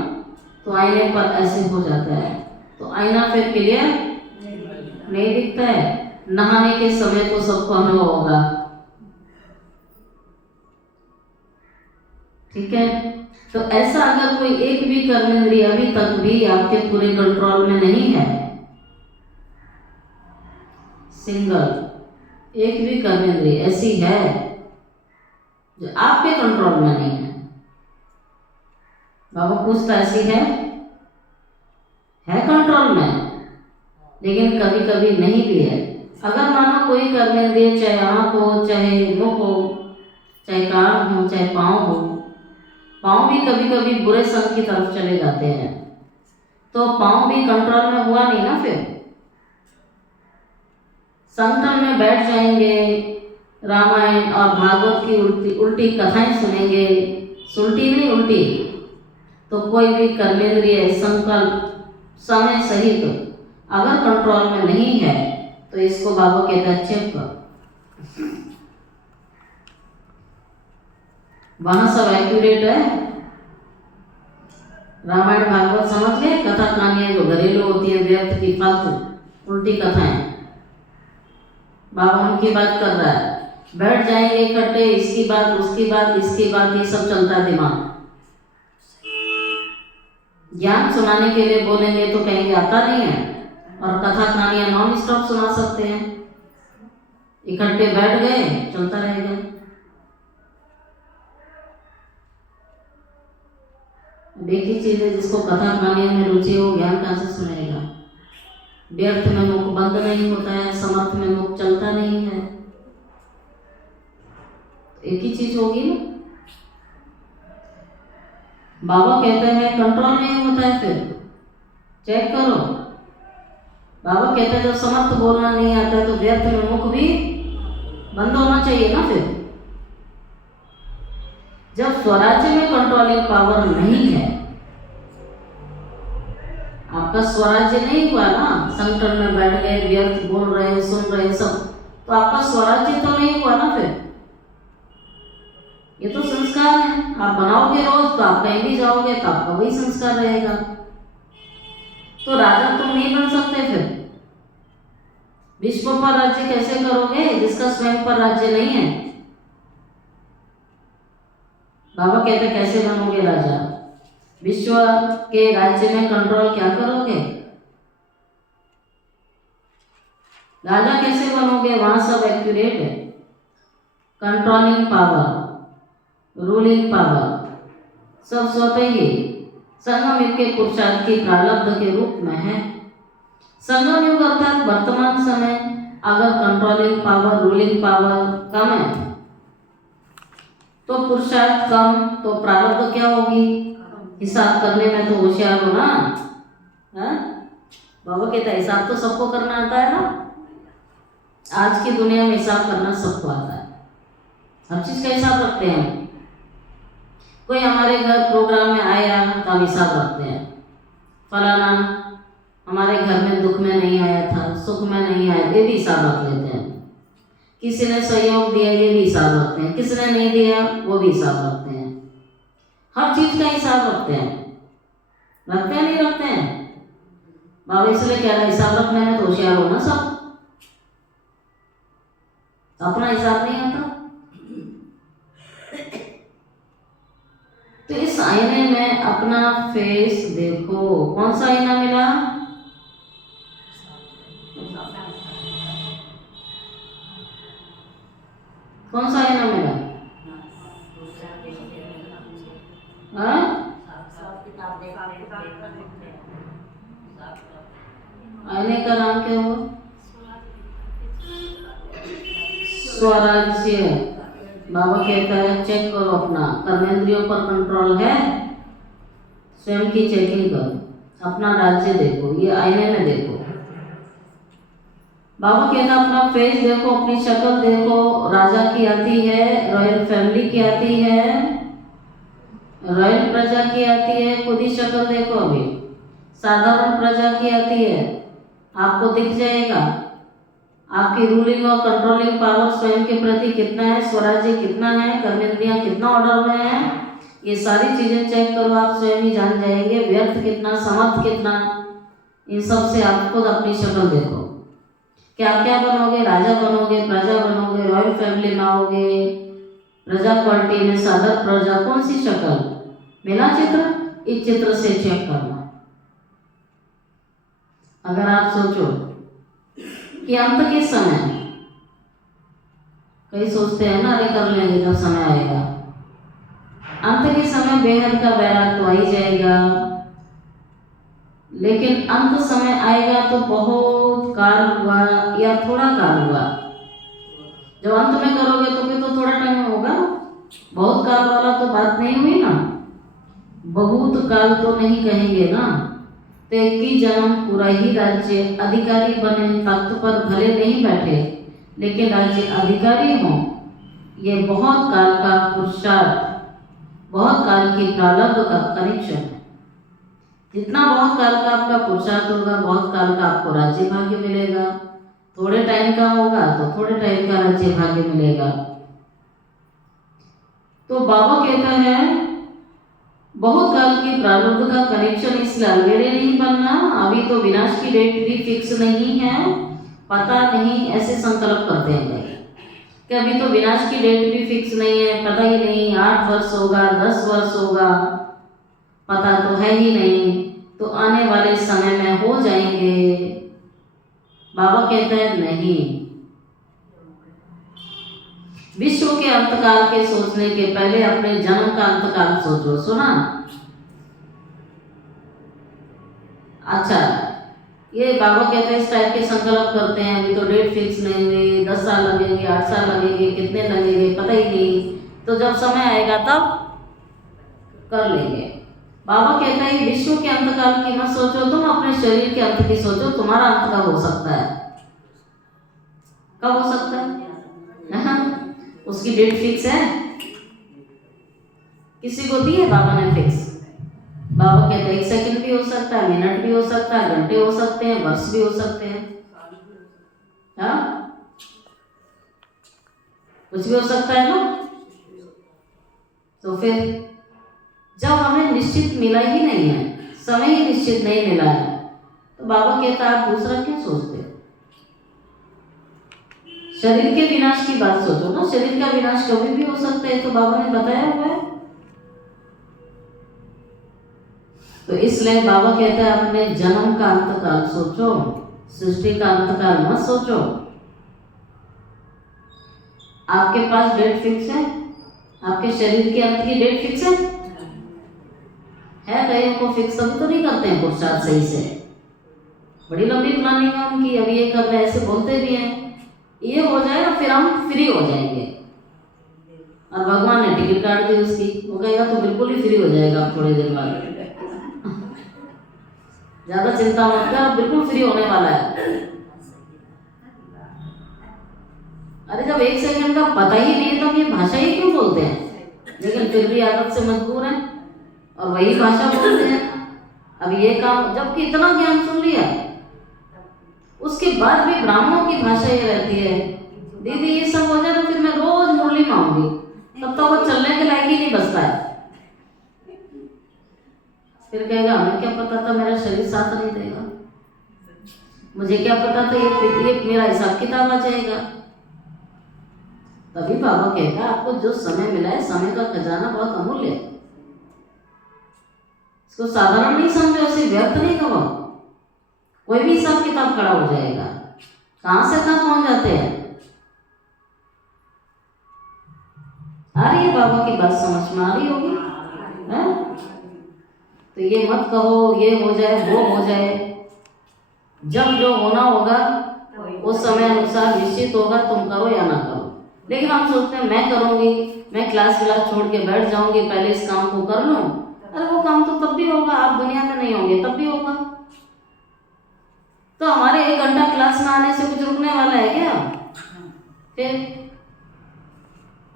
तो आईने पर ऐसे हो जाता है, तो आईना फिर क्लियर नहीं दिखता है। नहाने के समय तो सबको अनुभव होगा, ठीक है। तो ऐसा अगर कोई एक भी कर्मेंद्रिय अभी तक भी आपके पूरे कंट्रोल में नहीं है, सिंगल एक भी कर्मेंद्रिय ऐसी है जो आपके कंट्रोल में नहीं है, बाबा पूछता ऐसी है कंट्रोल में, लेकिन कभी कभी नहीं भी है। अगर मानो कोई कर्मेंद्रिय, चाहे आँख हो, चाहे मुख हो, चाहे कान हो, चाहे पाँव हो, पाँव भी कभी कभी बुरे संग की तरफ चले जाते हैं, तो पाँव भी कंट्रोल में हुआ नहीं ना। फिर संगठन में बैठ जाएंगे, रामायण और भागवत की उल्टी कथाएं सुनेंगे, सुलटी नहीं उल्टी, तो कोई भी कर्मेंद्रिय संकल्प समय सहित अगर कंट्रोल में नहीं है तो इसको बाबा कहता है चेक कर, वहां सब एक्यूरेट है। रामायण भागवत समझ गए, कथा कहानियां जो घरेलू होती है, व्यर्थ की फालतू उल्टी कथाएं, बाबा उनकी बात कर रहा है। बैठ जाएंगे इकट्ठे, इसकी बात उसकी बात इसकी बात, ये सब चलता है दिमाग। ज्ञान सुनाने के लिए बोलेंगे तो कहेंगे आता नहीं है, और कथा कहानियां नॉन स्टॉप सुना सकते हैं। इकट्ठे बैठ गए, चलता रहेगा। एक ही चीज है, जिसको कथा कहानियों में रुचि हो, ज्ञान कहाँ से सुनेगा। व्यर्थ में मुख बंद नहीं होता है, समर्थ में मुख चलता नहीं है, एक ही चीज होगी ना। बाबा कहते हैं कंट्रोल नहीं होता है, फिर चेक करो। बाबा कहते हैं जब समर्थ बोलना नहीं आता है तो व्यर्थ में मुख भी बंद होना चाहिए ना। फिर जब स्वराज्य में कंट्रोलिंग पावर नहीं है, आपका स्वराज्य नहीं हुआ ना, संगठन में बैठ गए, व्यर्थ बोल रहे, सुन रहे सब, तो आपका स्वराज्य तो नहीं हुआ ना। फिर ये तो संस्कार है, आप बनाओगे रोज तो आप कहीं भी जाओगे तो आपका वही संस्कार रहेगा। तो राजा तुम नहीं बन सकते, फिर विश्व पर राज्य कैसे करोगे जिसका स्वयं पर राज्य नहीं है। बाबा कहते कैसे बनोगे राजा, विश्व के राज्य में कंट्रोल क्या करोगे, राजा कैसे बनोगे, वहां सब एक्यूरेट है। कंट्रोलिंग पावर, रूलिंग पावर सब स्वतः ही संगम युग के पुरुषार्थ की प्रारब्ध के रूप में है। संगम युग अर्थात वर्तमान समय अगर कंट्रोलिंग पावर, रूलिंग पावर कम है तो पुरुषार्थ कम, तो प्रारब्ध क्या होगी, हिसाब करने में तो होशियार हो ना। बाबा कहता है हिसाब तो सबको करना आता है ना। आज की दुनिया में हिसाब करना सबको आता है, हर चीज का हिसाब रखते हैं। कोई हमारे घर प्रोग्राम में आया तो हम हिसाब रखते हैं, फलाना हमारे घर में दुख में नहीं आया था, सुख में नहीं आया, ये भी हिसाब रख लेते हैं। किसी ने सहयोग दिया, ये भी हिसाब रखते हैं, किसी ने नहीं दिया वो भी हिसाब रखते हैं। हर चीज का हिसाब रखते हैं, रखते हैं नहीं रखते हैं। बाबा इसलिए कह रहा है हिसाब रखने में तो होशियार हो ना सब, अपना हिसाब नहीं आता। तो इस आईने में अपना फेस देखो। कौन सा आईना मिला, कौन सा आईना मिला, आईने का नाम क्या हुआ, स्वराज्य। बाबा कहता है चेक करो अपना, कर्मेंद्रियों पर कंट्रोल है, स्वयं की चेकिंग करो, अपना राज्य देखो, ये आईने में देखो। बाबा कहता अपना फेस देखो, अपनी शक्ल देखो, राजा की आती है, रॉयल फैमिली की आती है, रॉयल प्रजा की आती है, खुद ही शक्ल देखो। अभी साधारण प्रजा की आती है, आपको दिख जाएगा। आपकी रूलिंग और कंट्रोलिंग पावर स्वयं के प्रति कितना है, स्वराज्य कितना है, कर्मेंद्रियां कितना ऑर्डर में है, ये सारी चीजें चेक करो, आप स्वयं ही जान जाएंगे। व्यर्थ कितना, समर्थ कितना, इन सब से आप खुद अपनी शक्ल देखो। क्या क्या बनोगे, राजा बनोगे, प्रजा बनोगे, रॉयल फैमिली में आओगे, प्रजा क्वालिटी में साधारण प्रजा, कौन सी शक्ल मिला चित्र, इस चित्र से चेक करना। अगर आप सोचो कि अंत के समय, कई सोचते हैं ना अरे कर लेंगे जब समय आएगा, अंत के समय बेहद का वैराग तो आ ही जाएगा, लेकिन अंत समय आएगा तो बहुत काल हुआ या थोड़ा काल हुआ। जब अंत में करोगे तो फिर तो थोड़ा टाइम होगा, बहुत काल वाला तो बात नहीं हुई ना, बहुत काल तो नहीं कहेंगे ना। तो एक ही जन्म पूरा ही राज्य अधिकारी बने, तख्त पर भले नहीं बैठे लेकिन राज्य अधिकारी हों, ये बहुत काल का पुरुषार्थ, बहुत काल की प्रारब्ध का कनेक्शन है। जितना बहुत काल का आपका पुरुषार्थ होगा, बहुत काल का आपको राज्य भाग्य मिलेगा। थोड़े टाइम का होगा तो थोड़े टाइम का राज्य भाग्य मिलेगा। तो बाबा कहता है बहुत काल की प्रारब्ध का कनेक्शन, इसलिए अलगेरे नहीं बनना। अभी तो विनाश की डेट भी फिक्स नहीं है, पता नहीं, ऐसे संकल्प करते हैं भाई कि अभी तो विनाश की डेट भी फिक्स नहीं है, पता ही नहीं 8 वर्ष होगा, 10 वर्ष होगा, पता तो है ही नहीं, तो आने वाले समय में हो जाएंगे। बाबा कहते हैं नहीं, विश्व के अंतकाल के सोचने के पहले अपने जन्म का अंतकाल सोचो। सुना? अच्छा, ये बाबा कहते हैं इस टाइप के संकल्प करते हैं, अभी तो डेट फिक्स नहीं हुई, 10 साल लगेंगे, 8 साल लगेंगे, कितने लगेंगे पता ही नहीं, तो जब समय आएगा तब कर लेंगे। बाबा कहता है विश्व के अंतकाल की मत सोचो, तुम अपने शरीर के अंत की सोचो। तुम्हारा अंत कब हो सकता है, कब हो सकता है? उसकी डेट फिक्स है? किसी को दी है बाबा ने फिक्स? बाबा कहते हैं 1 सेकंड भी हो सकता है, मिनट भी हो सकता है, घंटे हो सकते हैं, वर्ष भी हो सकते हैं, हाँ कुछ भी हो सकता है ना। तो फिर जब हमें निश्चित मिला ही नहीं है, समय ही निश्चित नहीं मिला है, तो बाबा कहता है आप दूसरा क्यों सोचते हो? शरीर के विनाश की बात सोचो ना, शरीर का विनाश कभी भी हो सकता है, तो बाबा ने बताया हुआ है। तो इसलिए बाबा कहते हैं अपने जन्म का अंतकाल सोचो, सृष्टि का अंतकाल मत सोचो। आपके पास डेट फिक्स है? आपके शरीर के अंत की डेट फिक्स है? कहीं को फिक्स तभी तो नहीं करते हैं पुरुषार्थ सही से, बड़ी लंबी प्लानिंग है उनकी, अभी ये कर रहे हैं, ऐसे बोलते भी हैं, ये हो जाए ना फिर हम फ्री हो जाएंगे। और भगवान ने टिकट काट दी उसकी, वो कहेगा तो बिल्कुल ही फ्री हो जाएगा थोड़ी देर बाद, ज्यादा चिंता मत कर, बिल्कुल फ्री होने वाला है। अरे जब 1 सेकंड का पता ही नहीं तब ये भाषा ही क्यों बोलते हैं, लेकिन फिर भी आदत से मजबूर हैं और वही भाषा बोलते हैं। अब ये काम, जबकि इतना ज्ञान सुन लिया उसके बाद भी ब्राह्मणों की भाषा ये रहती है, दीदी ये सब हो जाए तो फिर मैं रोज मुरली में आऊंगी, तब तक वो चलने के लायक ही नहीं बचता है। फिर कहेगा हमें क्या पता था, मेरा शरीर साथ नहीं देगा, मुझे क्या पता था ये मेरा हिसाब किताब आ जाएगा। तभी बाबा कहता आपको जो समय मिला है, समय का खजाना बहुत अमूल्य है, इसको साधारण नहीं समझो, ऐसे व्यर्थ नहीं करो। कोई भी हिसाब किताब खड़ा हो जाएगा, कहां से कहां पहुंच जाते हैं। आ रही है बाबा की बात, समझ में आ रही होगी है? तो ये मत कहो ये हो जाए वो हो जाए, जब जो होना होगा उस समय अनुसार निश्चित होगा, तुम करो या ना करो। लेकिन हम सोचते हैं मैं करूंगी, मैं क्लास छोड़ के बैठ जाऊंगी, पहले इस काम को कर लूं। अरे वो काम तो तब भी होगा, आप दुनिया में नहीं होंगे तब भी होगा। तो हमारे 1 घंटा क्लास में आने से कुछ रुकने वाला है क्या? फिर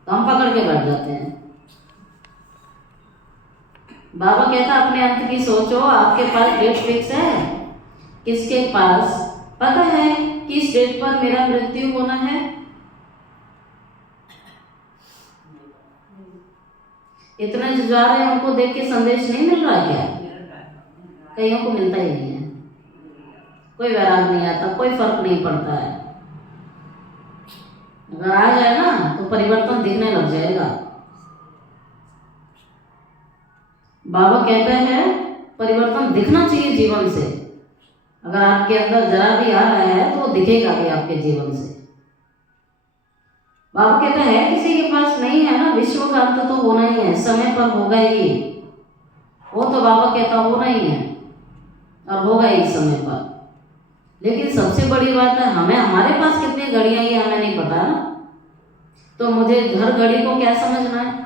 हम पकड़ के बैठ जाते हैं। बाबा कहता अपने अंत की सोचो, आपके पास डेट फिक्स है? किसके पास पता है कि इस डेट पर मेरा मृत्यु होना है? इतने जो जा रहे हैं उनको देख के संदेश नहीं मिल रहा क्या? कईयों को मिलता ही नहीं है, कोई वैराग नहीं आता, कोई फर्क नहीं पड़ता है। अगर आ जाए ना तो परिवर्तन दिखने लग जाएगा। बाबा कहते हैं परिवर्तन दिखना चाहिए जीवन से। अगर आपके अंदर जरा भी आ रहा है तो वो दिखेगा भी आपके जीवन से। बाबा कहते हैं किसी के पास नहीं है ना, विश्व का अंत तो होना ही है, समय पर होगा ही। वो तो बाबा कहता होना ही है और होगा ही समय पर। लेकिन सबसे बड़ी बात है हमें, हमारे पास कितनी घड़ियां ये हमें नहीं पता ना। तो मुझे हर घड़ी को क्या समझना है?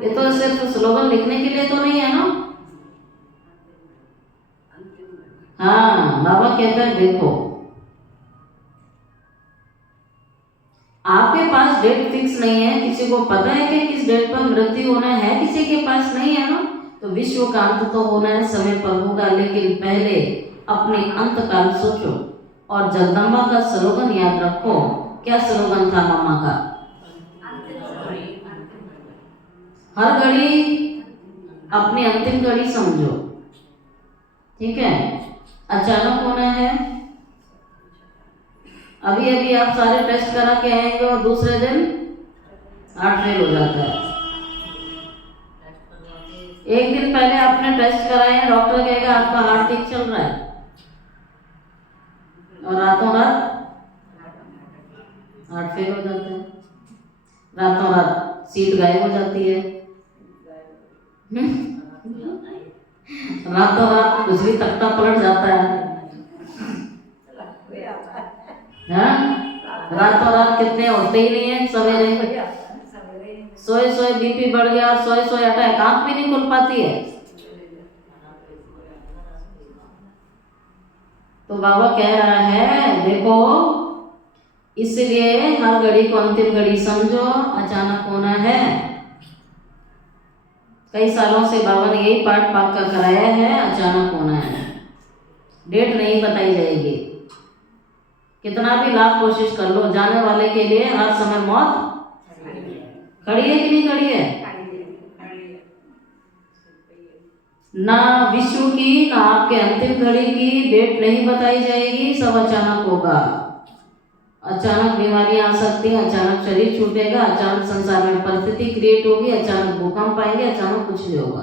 ये तो सिर्फ स्लोगन लिखने के लिए तो नहीं है ना। हाँ, बाबा कहता है देखो आपके पास डेट फिक्स नहीं है, किसी को पता है कि किस डेट पर मृत्यु होना है, किसी के पास नहीं है ना। तो विश्व का अंत तो होना है, समय पर होगा, लेकिन पहले अपने अंत काल सोचो और जगदम्बा का स्लोगन याद रखो। क्या स्लोगन था मामा का? हर घड़ी अपनी अंतिम घड़ी समझो, ठीक है? अचानक होना है। अभी अभी आप सारे टेस्ट करा के आएंगे और दूसरे दिन हार्ट फेल हो जाता है। एक दिन पहले आपने टेस्ट कराए, डॉक्टर कहेगा आपका हार्ट ठीक चल रहा है, और रातों रात हार्ट फेल हो जाता है। रातों रात सीट गायब हो जाती है। रातों रात कुछ भी तख्ता पलट जाता है। रातों रात कितने होते ही नहीं है, सवेरे सोए सोए बीपी बढ़ गया और सोए सोए अटैक, आंख भी नहीं खुल पाती है। तो बाबा कह रहा है देखो, इसलिए हर घड़ी को अंतिम घड़ी समझो, अचानक होना है। कई सालों से बाबा ने यही पाठ पक्का कराया है, अचानक होना है, डेट नहीं बताई जाएगी। कितना भी लाख कोशिश कर लो, जाने वाले के लिए हर समय मौत खड़ी है कि नहीं खड़ी है? ना विश्व की ना आपके अंतिम घड़ी की डेट नहीं बताई जाएगी, सब अचानक होगा। अचानक बीमारियां आ सकती हैं, अचानक शरीर छूटेगा, अचानक संसार में परिस्थिति क्रिएट होगी, अचानक भूकंप आएंगे, अचानक कुछ भी होगा,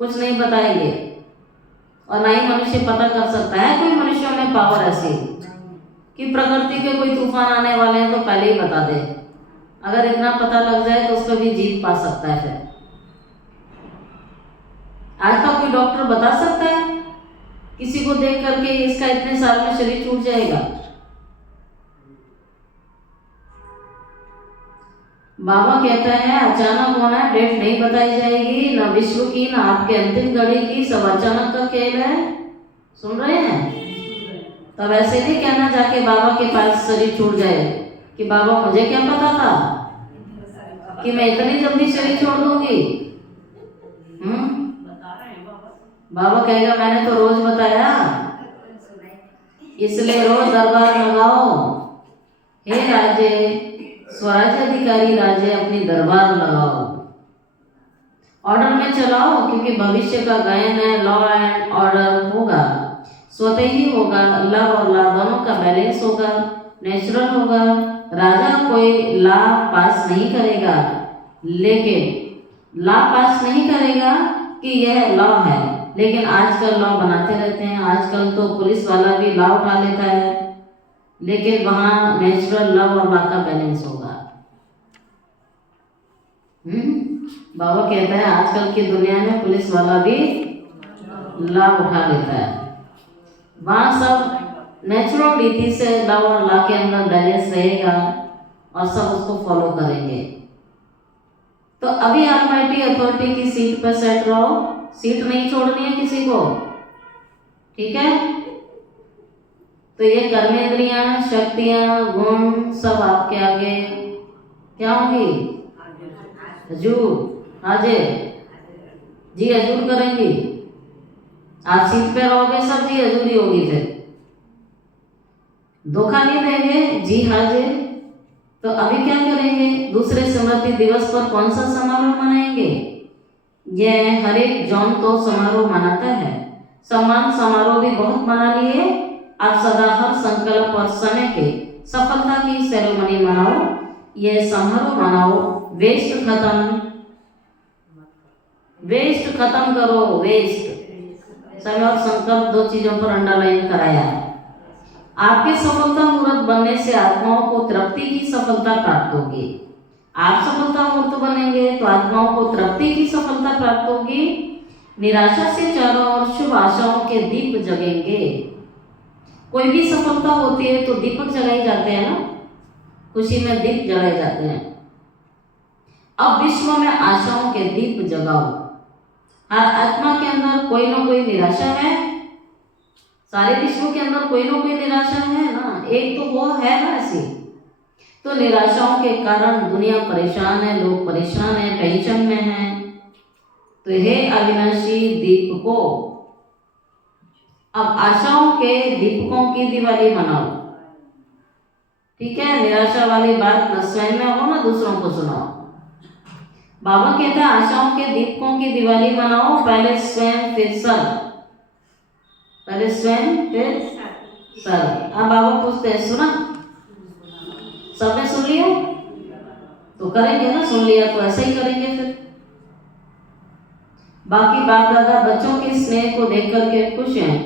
कुछ नहीं बताएंगे। और ना ही मनुष्य पता कर सकता है। कोई मनुष्यों में पावर ऐसी कि प्रकृति के कोई तूफान आने वाले हैं तो पहले ही बता दे। अगर इतना पता लग जाए तो उस पर भी जीत पा सकता है। फिर आज तक कोई डॉक्टर बता सकता है किसी को देख करके इसका इतने साल में शरीर छूट जाएगा? बाबा कहता है अचानक होना है, डेट नहीं बताई जाएगी, ना विश्व की ना आपके अंतिम घड़ी की, सब अचानक का खेल है। सुन रहे हैं? तब ऐसे नहीं कहना जाके बाबा के पास शरीर छूट जाए कि बाबा मुझे क्या पता था कि मैं इतनी जल्दी शरीर छोड़ दूंगी। बाबा कहेगा मैंने तो रोज बताया, इसलिए रोज दरबार लगाओ। हे राजे, स्वराज्य अधिकारी राजे, अपनी दरबार लगाओ, ऑर्डर में चलाओ, क्योंकि भविष्य का गायन है, लॉ एंड ऑर्डर होगा, स्वतः ही होगा, लव और लॉ दोनों का बैलेंस होगा, नेचुरल होगा। राजा कोई लॉ पास नहीं करेगा, लेकिन लॉ पास नहीं करेगा कि यह लॉ है, लेकिन आजकल लॉ बनाते रहते हैं। आजकल तो पुलिस वाला भी लॉ उठा लेता है, लेकिन वहाँ नेचुरल लव और लॉ का बैलेंस होगा। बाबा कहता है आजकल की दुनिया में पुलिस वाला भी लॉ उठा लेता है। वहाँ सब नेचुरल रीति से लव और लॉ के अंदर बैलेंस रहेगा और सब उसको फॉलो करेंगे। तो अभी ऑलमाइटी अथॉरिटी की सीट पर सेट रहो, सीट नहीं छोड़नी है किसी को, ठीक है? तो ये कर्मेंद्रियां, शक्तियां, गुण सब आपके आगे क्या होंगी? हजूर, हाजिर। जी हजूर करेंगी, आप सीट पे रहोगे सब जी हजूरी होगी, फिर धोखा नहीं देंगे जी हाँ जी। तो अभी क्या करेंगे, दूसरे स्मृति दिवस पर कौन सा समारोह मनाएंगे? ये हर एक जौन तो समारोह मनाता है, सम्मान समारोह भी बहुत मना लिए। आप सदा हर संकल्प और समय के सफलता की सेरेमनी मनाओ, ये समारोह मनाओ। वेस्ट खत्म, वेस्ट खत्म करो, वेस्ट। समय और संकल्प दो चीजों पर अंडरलाइन कराया। आपके सफलता मूर्त बनने से आत्माओं को तृप्ति की सफलता प्राप्त होगी। आप सफलता मूर्त बनेंगे तो आत्माओं को तृप्ति की सफलता प्राप्त होगी। निराशा से चारों ओर शुभ आशाओं के दीप जगेंगे। कोई भी सफलता होती है तो दीपक जलाए जाते हैं ना, खुशी में दीप जलाए जाते हैं। अब विश्व में आशाओं के दीप जगाओ। हर आत्मा के अंदर कोई ना कोई निराशा है, सारे विश्व के अंदर कोई ना कोई निराशा है ना, एक तो वो है ना ऐसी। तो निराशाओं के कारण दुनिया परेशान है, लोग परेशान है, टेंशन में है। तो हे अविनाशी दीपको, अब आशाओं के दीपकों की दिवाली मनाओ। ठीक है, निराशा वाली बात न स्वयं में हो ना दूसरों को सुनाओ। बाबा कहता है आशाओं के दीपकों की दिवाली मनाओ, पहले स्वयं फिर सब, पहले स्वयं फिर सब। अब बाबा पूछते हैं सुना, सबने सुन लिया तो करेंगे ना, सुन लिया तो ऐसे ही करेंगे फिर। बाकी बाप दादा बच्चों के स्नेह को देख करके खुश हैं।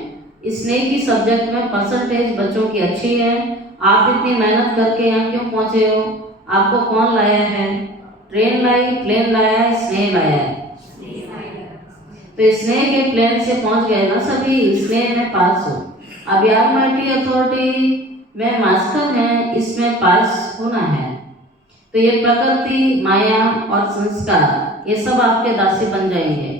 स्नेह की सब्जेक्ट में परसेंटेज बच्चों की अच्छी है। आप इतनी मेहनत करके यहाँ क्यों पहुंचे हो? आपको कौन लाया है? ट्रेन लाई, प्लेन लाया है, स्नेह लाया है। तो स्नेह के प्लेन से पहुंच गए ना सभी, स्नेह में पास हो। अब ऑलमाइटी अथॉरिटी में मास्टर हैं, इसमें पास होना है। तो ये प्रकृति, माया और संस्कार ये सब आपके दासी बन जाएंगे।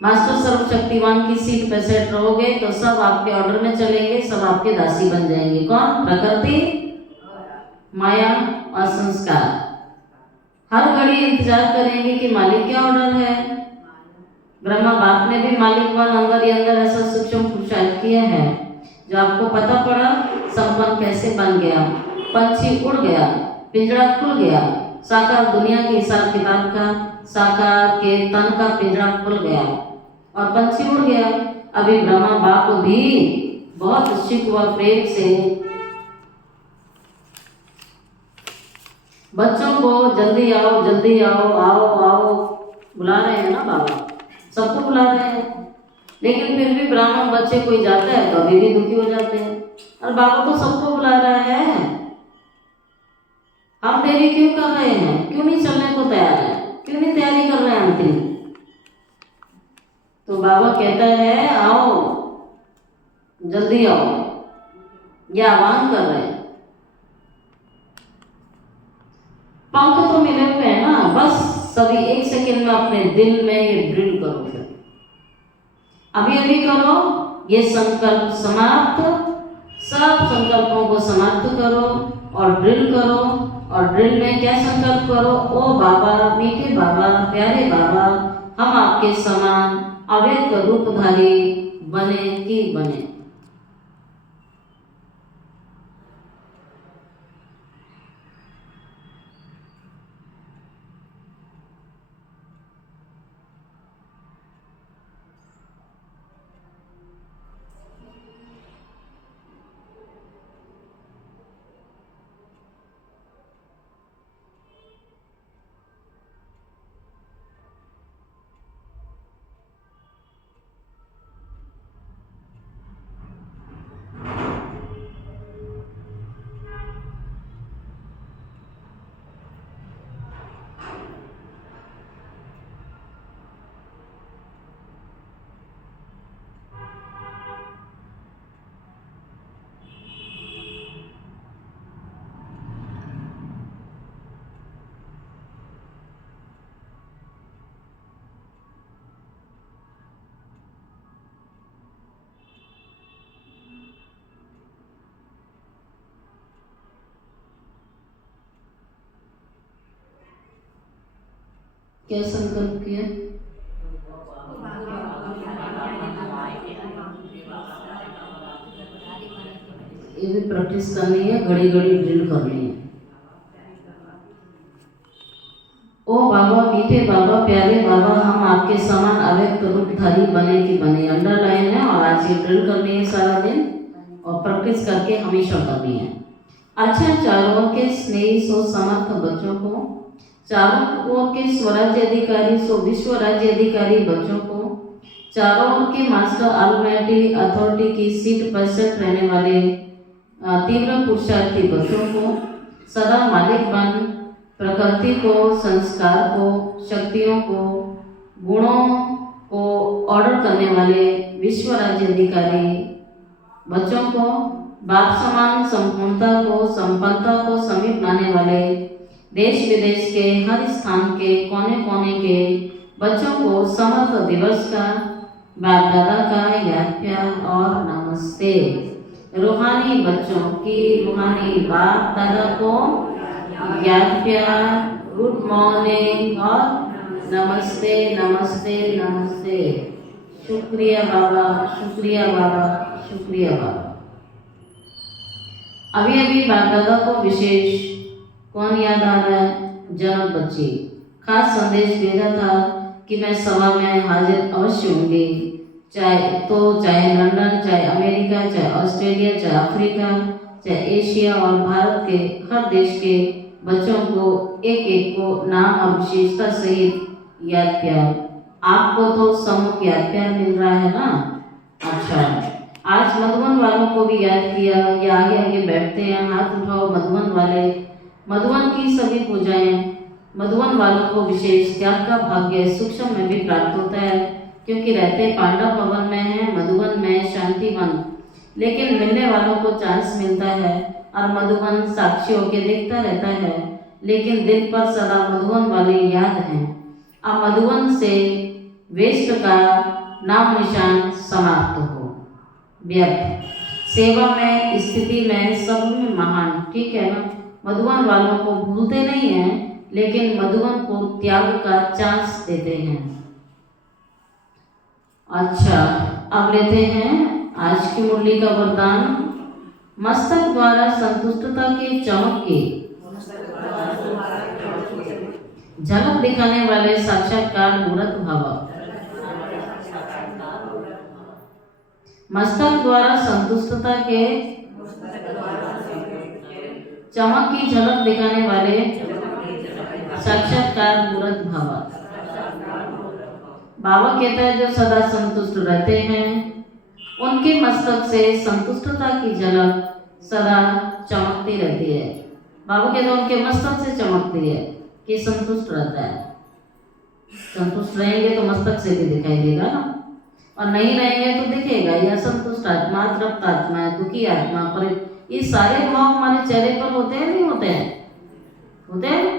मास्टर सर्वशक्तिवान की सीट पे सेट रहोगे तो सब आपके ऑर्डर में चलेंगे, सब आपके दासी बन जाएंगे। कौन? प्रकृति, माया और संस्कार। हर घड़ी इंतजार करेंगे कि मालिक क्या ऑर्डर है। ब्रह्मा बाप ने भी मालिक वन अंदर ही अंदर ऐसा सूक्ष्म पुरुषार्थ किया है, जो आपको पता पड़ा संपन्न कैसे बन गया। पंछी उड़ गया, पिंजरा खुल गया, साकार दुनिया के हिसाब किताब का, साकार के तन का पिंजरा खुल गया और पंछी उड़ गया। अभी ब्रह्मा बाप भी बहुत शिक व प्रेम से बच्चों को जल्दी आओ, जल्दी आओ, आओ आओ बुला रहे हैं ना बाबा, सबको बुला रहे हैं। लेकिन फिर भी ब्राह्मण बच्चे कोई जाता है तो अभी भी दुखी हो जाते हैं, और बाबा तो सबको बुला रहा है, हम देरी क्यों कर रहे हैं? क्यों नहीं चलने को तैयार है? क्यों नहीं तैयारी कर रहे हैं अंतिम? तो बाबा कहता है आओ, जल्दी आओ, ये आह्वान कर रहे हैं। पंख तो मिले हुए हैं ना, बस सभी एक सेकंड में अपने दिल में ये ड्रिल करो। फिर अभी अभी करो, ये संकल्प समाप्त, सब संकल्पों को समाप्त करो और ड्रिल करो। और ड्रिल में क्या संकल्प करो? ओ बाबा, मीठे बाबा, प्यारे बाबा, हम आपके समान अव्यक्त रूपधारी बने कि बने। क्या संकल्प किया? ये भी प्रैक्टिस करनी है, घड़ी घड़ी ड्रिल करनी है। ओ बाबा, मीठे बाबा, प्यारे बाबा, हम आपके समान अव्यक्त रूपधारी बने कि बने। अंडरलाइन है और आज ये ड्रिल करनी है सारा दिन और प्रैक्टिस करके हमेशा करनी है। अच्छा, चारों ओर के स्नेही सो समर्थ बच्चों को, चारों ओर के स्वराज्य अधिकारी सो विश्व राज्य अधिकारी बच्चों को, चारों ओर के मास्टर ऑलमाइटी अथॉरिटी की सीट पर सेट रहने वाले तीव्र पुरुषार्थी बच्चों को, सदा मालिक बन प्रकृति को, संस्कार को, शक्तियों को, गुणों को ऑर्डर करने वाले विश्व राज्य अधिकारी बच्चों को, बाप समान संपूर्णता को, संपन्नता को समीप लाने वाले देश विदेश के हर स्थान के कोने कोने के बच्चों को समर्थ दिवस का, बाप दादा का याद प्यार और नमस्ते। रूहानी बच्चों की रूहानी बाप दादा को याद प्यार, गुड मॉर्निंग और नमस्ते नमस्ते नमस्ते। शुक्रिया बाबा, शुक्रिया बाबा, शुक्रिया बाबा। अभी अभी बाप दादा को विशेष कौन याद आ रहा है? जनक बच्ची खास संदेश भेजा था कि मैं सभा में हाजिर अवश्य होंगी, चाहे लंदन, चाहे अमेरिका, चाहे ऑस्ट्रेलिया, चाहे अफ्रीका, चाहे एशिया और भारत के हर देश के बच्चों को एक एक को नाम और विशेषता सहित याद प्यार। आपको तो समूह याद प्यार मिल रहा है ना? अच्छा, आज मधुबन वालों को भी याद किया। ये आगे आगे बैठते हैं, हाथ उठाओ मधुबन वाले। मधुबन की सभी पूजाएं मधुबन वालों को विशेष त्याग का भाग्य सूक्ष्म में भी प्राप्त होता है, क्योंकि रहते पांडव भवन में है, मधुबन में शांतिवन। लेकिन मिलने वालों को चांस मिलता है और मधुबन साक्षी होके देखता रहता है, लेकिन दिल पर सदा मधुबन वाले याद हैं। अब मधुबन से वेस्ट का नाम निशान समाप्त हो, व्यर्थ सेवा में, स्थिति में, सब में महान, ठीक है ना? मधुबन वालों को भूलते नहीं हैं, लेकिन मधुबन को त्याग का चांस देते हैं। अच्छा, अब लेते हैं आज की मुरली का वरदान। मस्तक द्वारा संतुष्टता के चमक की झलक दिखाने वाले साक्षात्कार मूर्त भव। मस्तक द्वारा संतुष्टता के चमक की झलक दिखाने वाले साक्षात्कार मूर्त भव। बाबा कहता है जो सदा संतुष्ट रहते हैं उनके मस्तक से संतुष्टता की झलक सदा चमकती रहती है। बाबा कहते हैं उनके मस्तक से चमकती है कि संतुष्ट रहता है। संतुष्ट रहेंगे तो मस्तक से भी दिखाई देगा ना, और नहीं रहेंगे तो दिखेगा। यह असंतुष्ट आत्मा, तृप्त आत्मा, दुखी आत्मा, पर ये सारे भाव हमारे चेहरे पर होते हैं नहीं होते हैं? होते हैं।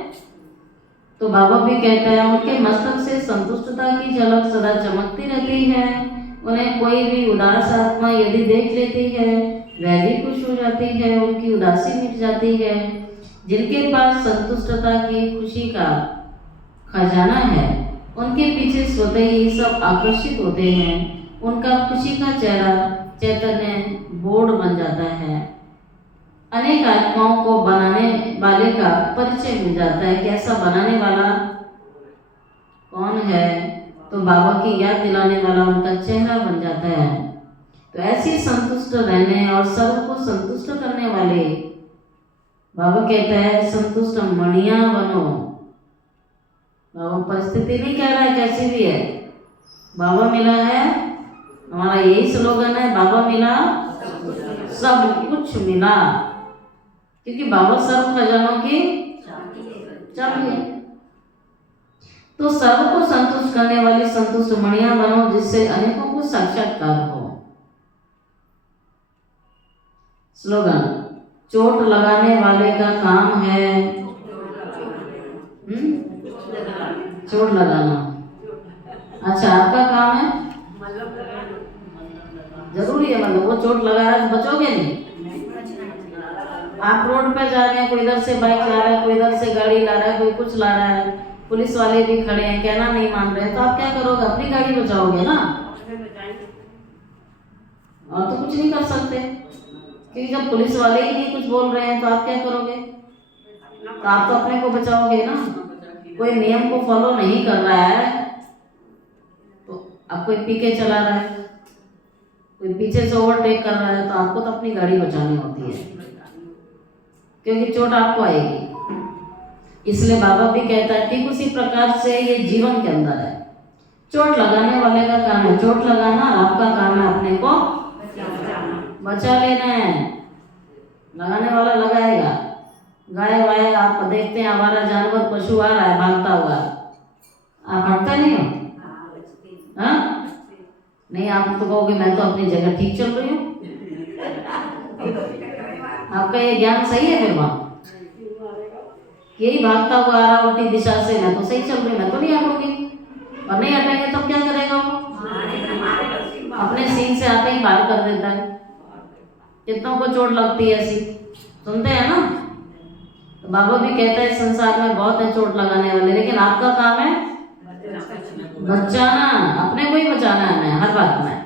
तो बाबा भी कहते हैं उनके मस्तक से संतुष्टता की झलक सदा चमकती रहती है। उन्हें कोई भी उदास आत्मा यदि देख लेती है वह भी खुश हो जाती है, उनकी उदासी मिट जाती है। जिनके पास संतुष्टता की खुशी का खजाना है उनके पीछे स्वतः ही सब आकर्षित होते हैं। उनका खुशी का चेहरा चैतन्य बोर्ड बन जाता है। अनेक आत्माओं को बनाने वाले का परिचय मिल जाता है कि ऐसा बनाने वाला कौन है, तो बाबा की याद दिलाने वाला उनका चेहरा बन जाता है। तो ऐसे संतुष्ट रहने और सबको संतुष्ट करने वाले बाबा कहता है संतुष्ट मणिया बनो। बाबा परिस्थिति नहीं कह रहा है कैसी भी है, बाबा मिला है। हमारा यही स्लोगन है, बाबा मिला सब कुछ मिला, क्योंकि बाबा सर्व खजानों की चाबी है। तो सर्व को संतुष्ट करने वाली संतुष्ट मणिया बनो, जिससे अनेकों को साक्षात्कार हो। स्लोगन, चोट लगाने वाले का काम है चोट लगाना। अच्छा, आपका काम है जरूरी है, मतलब वो चोट लगा रहा है बचोगे नहीं। आप रोड पे जा रहे हैं, कोई इधर से बाइक ला रहा है, कोई इधर से गाड़ी ला रहा है, कोई कुछ ला रहा है, पुलिस वाले भी खड़े हैं, कहना नहीं मान रहे, तो आप क्या करोगे? अपनी गाड़ी बचाओगे ना, और तो कुछ नहीं कर सकते। क्योंकि जब पुलिस वाले ही नहीं कुछ बोल रहे हैं तो आप क्या करोगे? तो आप तो अपने को बचाओगे ना। कोई नियम को फॉलो नहीं कर रहा है तो अब कोई पी के चला रहा है, कोई पीछे से ओवरटेक कर रहा है तो आपको तो अपनी गाड़ी बचानी होती है, क्योंकि चोट आपको आएगी। इसलिए बाबा भी कहता है ठीक उसी प्रकार से ये जीवन के अंदर है। चोट लगाने वाले का काम है चोट लगाना, आपका काम है अपने को बचा लेना है। लगाने वाला लगाएगा। गाय वाय आप देखते हैं, हमारा जानवर पशु आ रहा है भागता हुआ, आप हटते नहीं हो? हाँ नहीं, आप तो कहोगे मैं तो अपनी जगह ठीक चल रही हूँ। आपका ये ज्ञान सही है? फिर वहाँ यही भागता हुआ आ रहा उल्टी दिशा से, मैं तो सही चल रही, मैं तो नहीं हटूंगी। और नहीं हटेंगे तो क्या करेगा वो? अपने सींग से आते ही बाहर कर देता है। कितनों को चोट लगती है ऐसी, सुनते हैं ना। तो बाबा भी कहता है संसार में बहुत है चोट लगाने वाले, लेकिन आपका काम है बचाना, अपने को ही बचाना है हर बात में।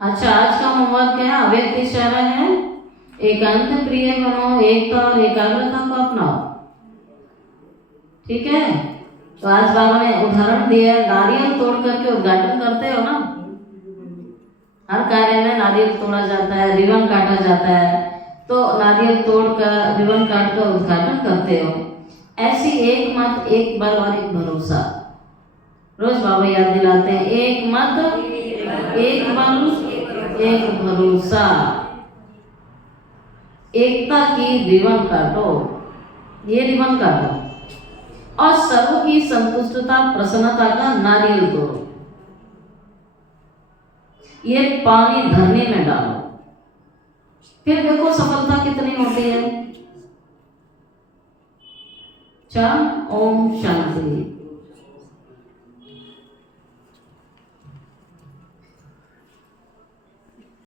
अच्छा, आज का होमवर्क है अव्यक्त इशारा है। एकांत प्रिय बनो, एकता और एकाग्रता को अपनाओ। ठीक है, तो आज बाबा ने उदाहरण दिया, नारियल तोड़ करके उद्घाटन करते हो ना, हर कार्य में नारियल तोड़ा जाता है, रिबन काटा जाता है, तो नारियल तोड़ कर रिबन काट कर उद्घाटन करते हो। ऐसी एक मत एक बल और एक भरोसा रोज बाबा याद दिलाते हैं। एक मत एक बल एक भरोसा, एकता की रिबन काटो, ये रिबन काटो, और सर्व की संतुष्टता प्रसन्नता का नारियल तोड़ो। ये पानी धरने में डालो, फिर देखो सफलता कितनी होती है। ओम शांति।